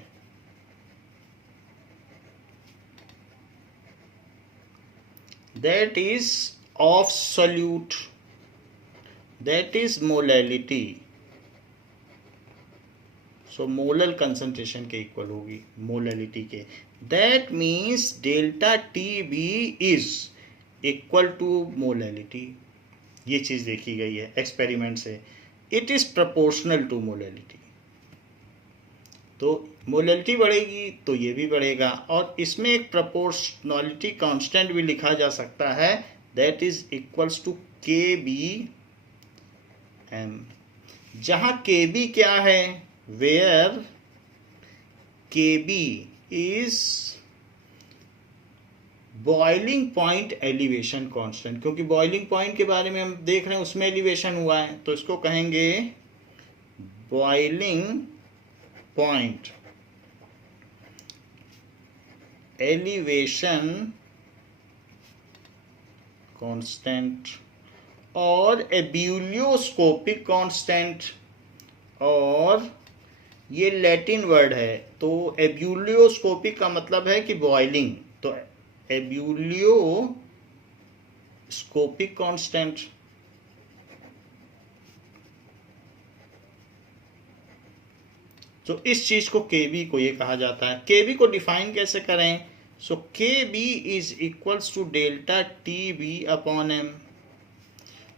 That is of solute, that is molality. So molal concentration के इक्वल होगी molality के। That means delta T B is equal to molality. ये चीज़ देखी गई है एक्सपेरिमेंट से। It is proportional to molality. तो मोलैलिटी बढ़ेगी तो ये भी बढ़ेगा, और इसमें एक प्रोपोर्शनलिटी कांस्टेंट भी लिखा जा सकता है, that is equals to K B m. जहाँ के बी क्या है? Where K B is boiling point elevation constant, क्योंकि बॉइलिंग पॉइंट के बारे में हम देख रहे हैं, उसमें एलिवेशन हुआ है, तो इसको कहेंगे बॉइलिंग पॉइंट एलिवेशन कांस्टेंट, और एब्यूलियोस्कोपिक कांस्टेंट, और ये लैटिन वर्ड है, तो एब्यूलियोस्कोपिक का मतलब है कि बॉइलिंग, तो एब्यूलियोस्कोपिक कांस्टेंट। तो इस चीज को केबी को ये कहा जाता है। केबी को डिफाइन कैसे करें? So K B is equals to delta T B upon m.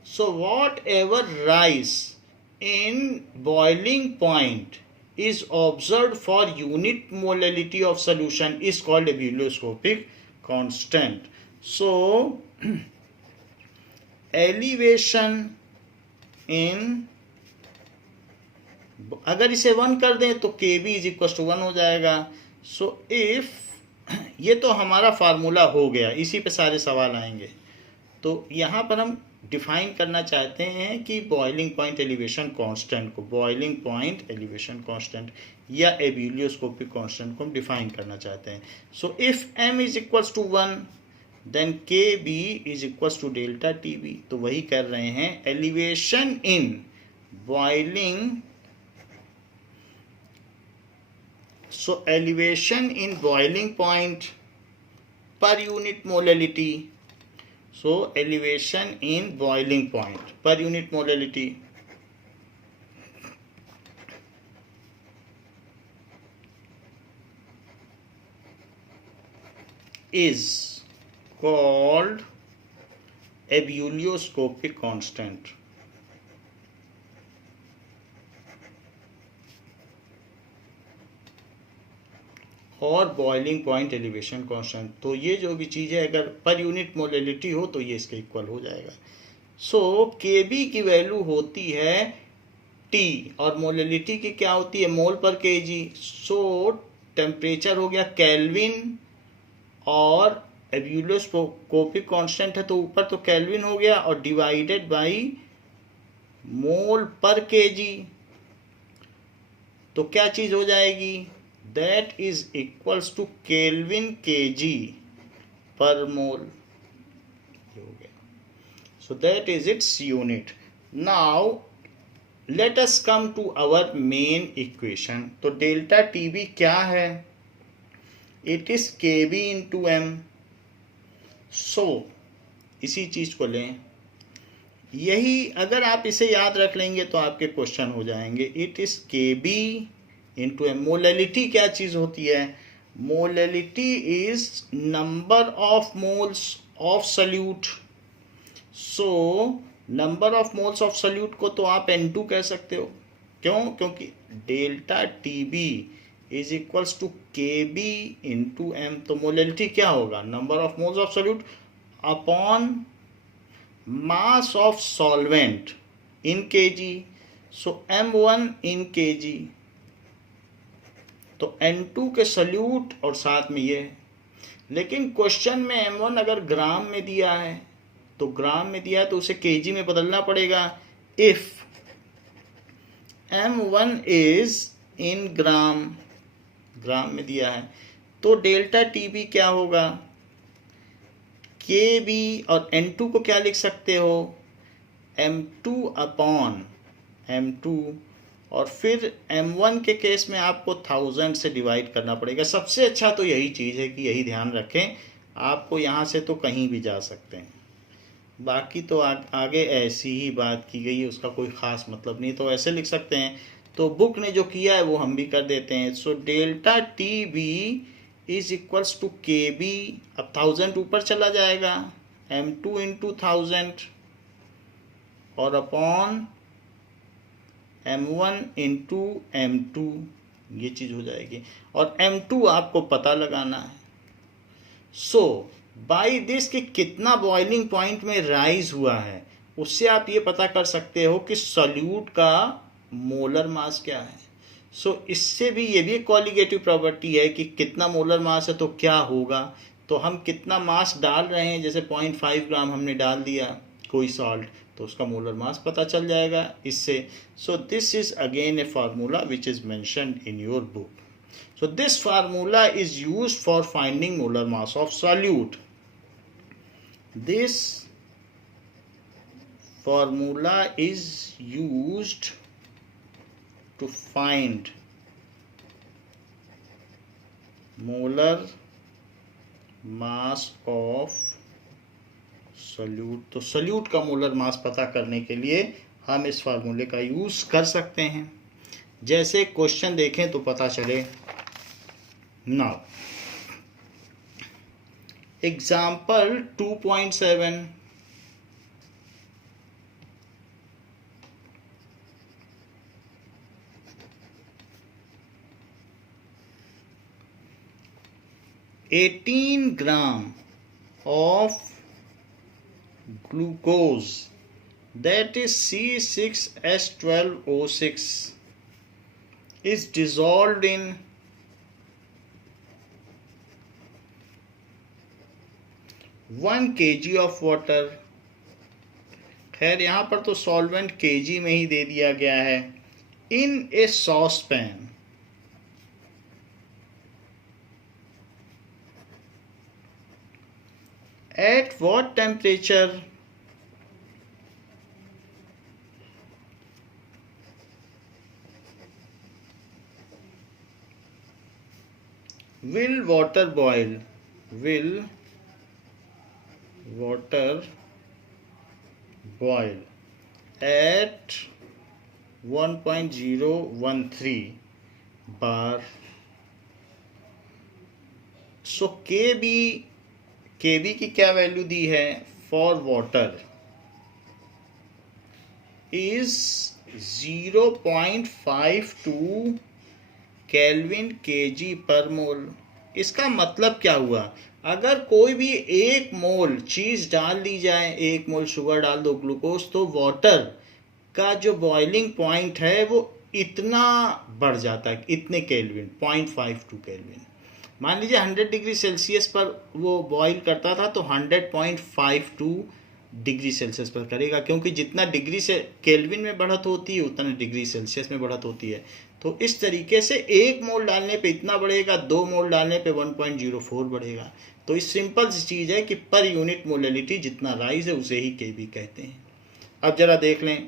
So whatever rise in boiling point is observed for unit molality of solution is called ebulioscopic constant. So elevation in, अगर इसे 1 कर दें तो kb is equal to 1 हो जाएगा। So if, ये तो हमारा फार्मूला हो गया, इसी पे सारे सवाल आएंगे। तो यहाँ पर हम डिफाइन करना चाहते हैं कि बॉइलिंग पॉइंट एलिवेशन कांस्टेंट को, बॉइलिंग पॉइंट एलिवेशन कांस्टेंट या एब्यूलियोस्कोपिक कांस्टेंट को हम डिफाइन करना चाहते हैं। So if m is equals to 1 then K B is equals to delta T B. तो वही कर रहे हैं, elevation in boiling, so elevation in boiling point per unit molality. So elevation in boiling point per unit molality is called ebulioscopic constant. और boiling point elevation constant. तो ये जो भी चीज़ है अगर पर यूनिट मोलैलिटी हो तो ये इसके इक्वल हो जाएगा। सो के बी की वैल्यू होती है टी, और मोलैलिटी की क्या होती है? मोल पर के जी। सो टेम्परेचर हो गया केल्विन, और एब्यूलियोस्कोपिक कांस्टेंट है तो ऊपर तो केल्विन हो गया, और डिवाइडेड बाई मोल पर के जी। तो क्या चीज़ हो जाएगी? That is equals to Kelvin kg per mole. So that is its unit. Now let us come to our main equation. तो delta TB क्या है? It is KB into M. So इसी चीज को लें, यही अगर आप इसे याद रख लेंगे तो आपके क्वेश्चन हो जाएंगे। It is KB into m। Molality क्या चीज होती है? Molality is number of moles of solute. So number of moles of solute को तो आप N2 कह सकते हो। क्यों? क्योंकि delta TB is equals to KB into m। तो मोलैलिटी क्या होगा? Number of moles of solute upon mass of solvent in kg। So M1 in kg, तो N2 के सल्यूट और साथ में ये। लेकिन क्वेश्चन में M1 अगर ग्राम में दिया है, तो ग्राम में दिया है तो उसे केजी में बदलना पड़ेगा। इफ M1 इज इन ग्राम, ग्राम में दिया है, तो डेल्टा TB क्या होगा? KB, और N2 को क्या लिख सकते हो? m2 अपॉन m2, और फिर m1 के केस में आपको 1000 से डिवाइड करना पड़ेगा। सबसे अच्छा तो यही चीज़ है कि यही ध्यान रखें, आपको यहाँ से तो कहीं भी जा सकते हैं, बाकी तो आगे ऐसी ही बात की गई है, उसका कोई ख़ास मतलब नहीं, तो ऐसे लिख सकते हैं। तो बुक ने जो किया है वो हम भी कर देते हैं। So delta T B is equals to K B, अब 1000 ऊपर चला जाएगा, m2 इंटू 1000 और अपॉन m1 इंटू m2, ये चीज़ हो जाएगी, और m2 आपको पता लगाना है। सो बाई दिस कि कितना बॉइलिंग पॉइंट में राइज हुआ है, उससे आप ये पता कर सकते हो कि सॉल्यूट का मोलर मास क्या है। सो इससे भी ये भी एक कॉलिगेटिव प्रॉपर्टी है कि कितना मोलर मास है तो क्या होगा। तो हम कितना मास डाल रहे हैं, जैसे 0.5 ग्राम हमने डाल दिया कोई सॉल्ट, तो उसका मोलर मास पता चल जाएगा इससे। सो this is again A formula which is mentioned in your book. So this formula is used for finding molar mass of solute. This formula is used to find molar mass of solute. तो solute का molar mass पता करने के लिए हम इस फार्मूले का यूज कर सकते हैं। जैसे क्वेश्चन देखें तो पता चले। Now, example 2.7. (18 gram of glucose, that is C6H12O6, is dissolved in 1 kg of water. खैर यहाँ पर तो सॉल्वेंट kg में ही दे दिया गया है। In a saucepan, at what temperature will water boil? Will water boil at 1.013 bar. So KB की क्या वैल्यू दी है for water is 0.52 kelvin KG per mole. इसका मतलब क्या हुआ, अगर कोई भी 1 मोल चीज़ डाल दी जाए, 1 मोल शुगर डाल दो ग्लूकोज, तो वाटर का जो बॉइलिंग पॉइंट है वो इतना बढ़ जाता है, इतने केल्विन, 0.52 केल्विन। मान लीजिए 100 डिग्री सेल्सियस पर वो बॉईल करता था, तो 100.52 डिग्री सेल्सियस पर करेगा, क्योंकि जितना डिग्री से केल्विन में बढ़त होती है उतना डिग्री सेल्सियस में बढ़त होती है। तो इस तरीके से 1 मोल डालने पे इतना बढ़ेगा, 2 मोल डालने पे 1.04 बढ़ेगा। तो इस सिंपल सी चीज़ है कि पर यूनिट मोलैलिटी जितना राइज है उसे ही केबी कहते हैं। अब जरा देख लें,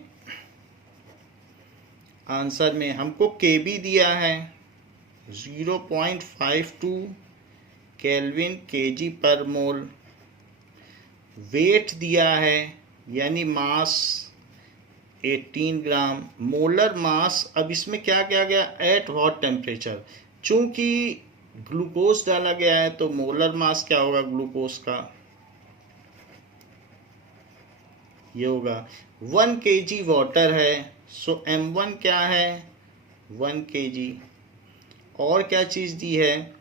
आंसर में हमको केबी दिया है 0.52 केल्विन केजी पर मोल, वेट दिया है यानी मास 18 ग्राम, मोलर मास। अब इसमें क्या किया गया, एट व्हाट टेम्परेचर, चूंकि ग्लूकोज डाला गया है तो मोलर मास क्या होगा ग्लूकोज का, ये होगा 1 kg वाटर है, सो m1 क्या है 1 kg। और क्या चीज़ दी है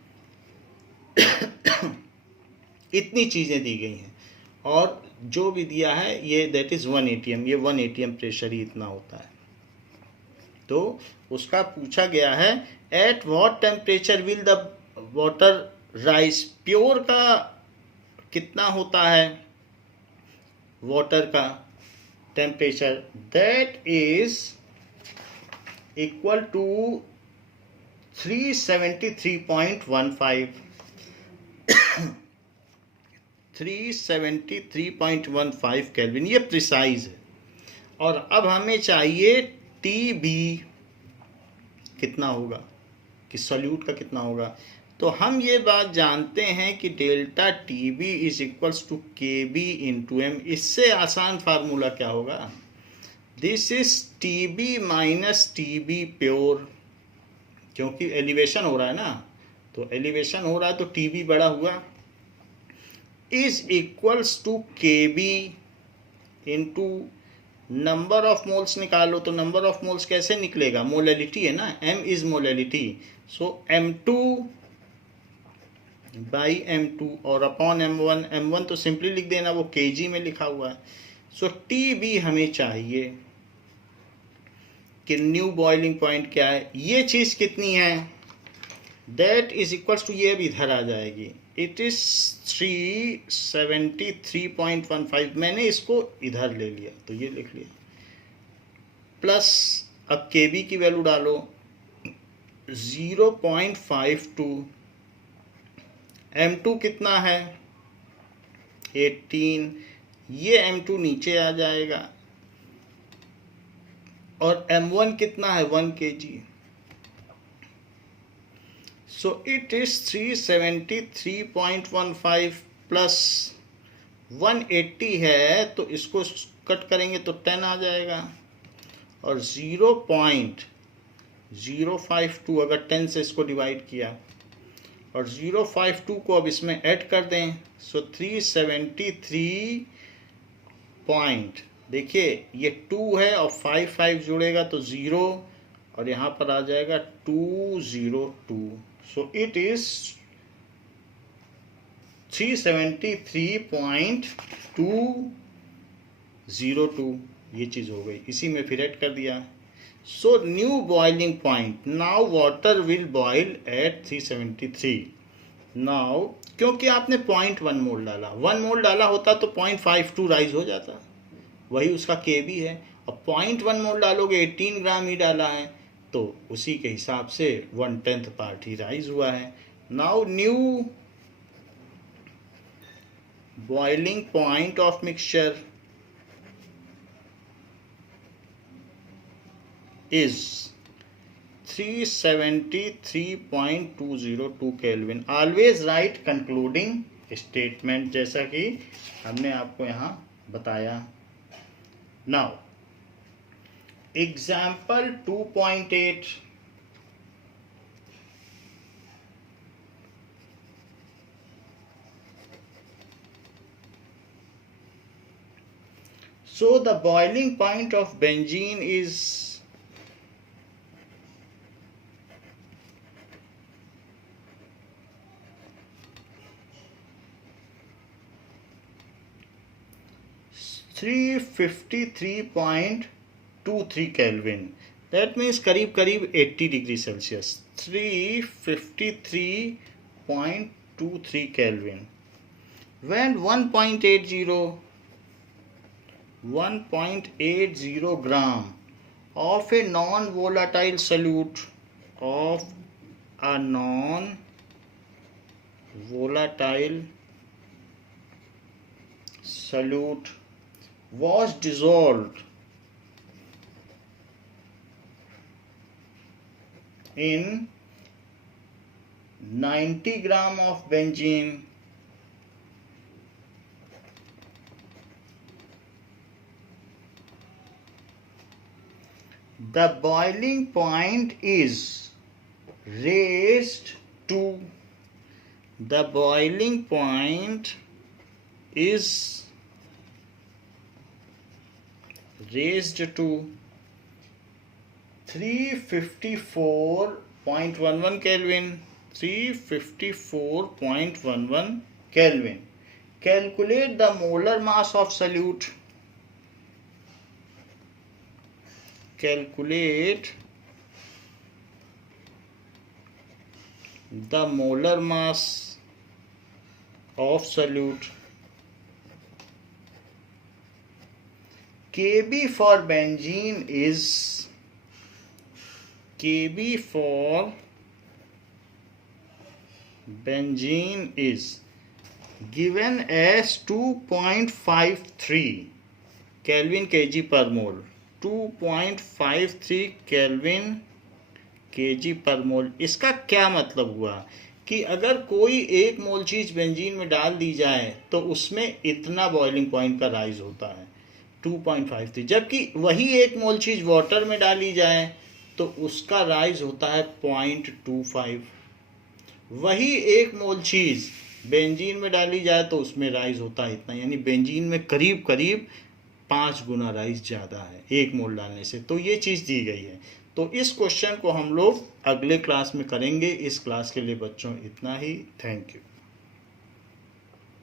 इतनी चीज़ें दी गई हैं, और जो भी दिया है ये दैट इज़ 1 atm, ये 1 atm प्रेशर ही इतना होता है। तो उसका पूछा गया है at what temperature will the water rise. Pure का कितना होता है वाटर का temperature, that is equal to 373.15 373.15 kelvin. ये प्रिसाइज है, और अब हमें चाहिए टी बी कितना होगा, कि सॉल्यूट का कितना होगा। तो हम ये बात जानते हैं कि delta T B is equals to K B into m. इससे आसान फार्मूला क्या होगा, this is T B minus T B pure, क्योंकि एलिवेशन हो रहा है ना, तो एलिवेशन हो रहा है तो टी बी बड़ा हुआ, is equals to K B into number of moles निकालो। तो नंबर ऑफ मोल्स कैसे निकलेगा, मोलैलिटी है ना, m is molality, so m2 by m2 और अपॉन m1। m1 तो सिंपली लिख देना, वो kg में लिखा हुआ है। सो TB हमें चाहिए कि न्यू बॉइलिंग पॉइंट क्या है, ये चीज कितनी है, दैट इज इक्वल्स टू, ये अब इधर आ जाएगी, इट इज 373.15। मैंने इसको इधर ले लिया तो ये लिख लिया, प्लस अब केबी की वैल्यू डालो 0.52, m2 कितना है 18, ये m2 नीचे आ जाएगा, और m1 कितना है 1 kg, so it is 373.15 plus 180 है, तो इसको कट करेंगे तो 10 आ जाएगा, और 0.052 अगर 10 से इसको डिवाइड किया और 052 को अब इसमें ऐड कर दें, सो 373 पॉइंट, देखिए ये 2 है और 5 जुड़ेगा तो 0, और यहाँ पर आ जाएगा 202, सो इट इज 373.202, ये चीज हो गई, इसी में फिर ऐड कर दिया। So new boiling point, now water will boil at 373। Now क्योंकि आपने 0.1 मोल डाला, 1 मोल डाला होता तो 0.52 राइज हो जाता, वही उसका केबी है, और 0.1 मोल डालोगे 18 ग्राम ही डाला है, तो उसी के हिसाब से 1/10 पार्ट ही राइज हुआ है। Now new boiling point of mixture is 373.202 Kelvin। Always right concluding statement, जैसा कि हमने आपको यहाँ बताया। Now example 2.8, so the boiling point of benzene is 353.23 Kelvin, that means करीब करीब 80 degree Celsius, 353.23 Kelvin। when 1.80 gram of a non-volatile solute was dissolved in 90 gram of benzene, the boiling point is raised to 354.11 Kelvin, 354.11 Kelvin। Calculate the molar mass of solute, calculate the molar mass of solute। Kb for benzene is given as 2.53 kelvin KG per mole, 2.53 kelvin KG per mole. इसका क्या मतलब हुआ कि अगर कोई 1 मोल चीज़ benzene में डाल दी जाए तो उसमें इतना बॉइलिंग पॉइंट का राइज होता है 2.53, जबकि वही 1 मोल चीज़ वाटर में डाली जाए तो उसका राइज होता है 0.25। वही 1 मोल चीज़ बेंजीन में डाली जाए तो उसमें राइज होता है इतना, यानी बेंजीन में करीब करीब 5 गुना राइज ज़्यादा है 1 मोल डालने से। तो ये चीज़ दी गई है। तो इस क्वेश्चन को हम लोग अगले क्लास में करेंगे। इस क्लास के लिए बच्चों इतना ही। Thank you.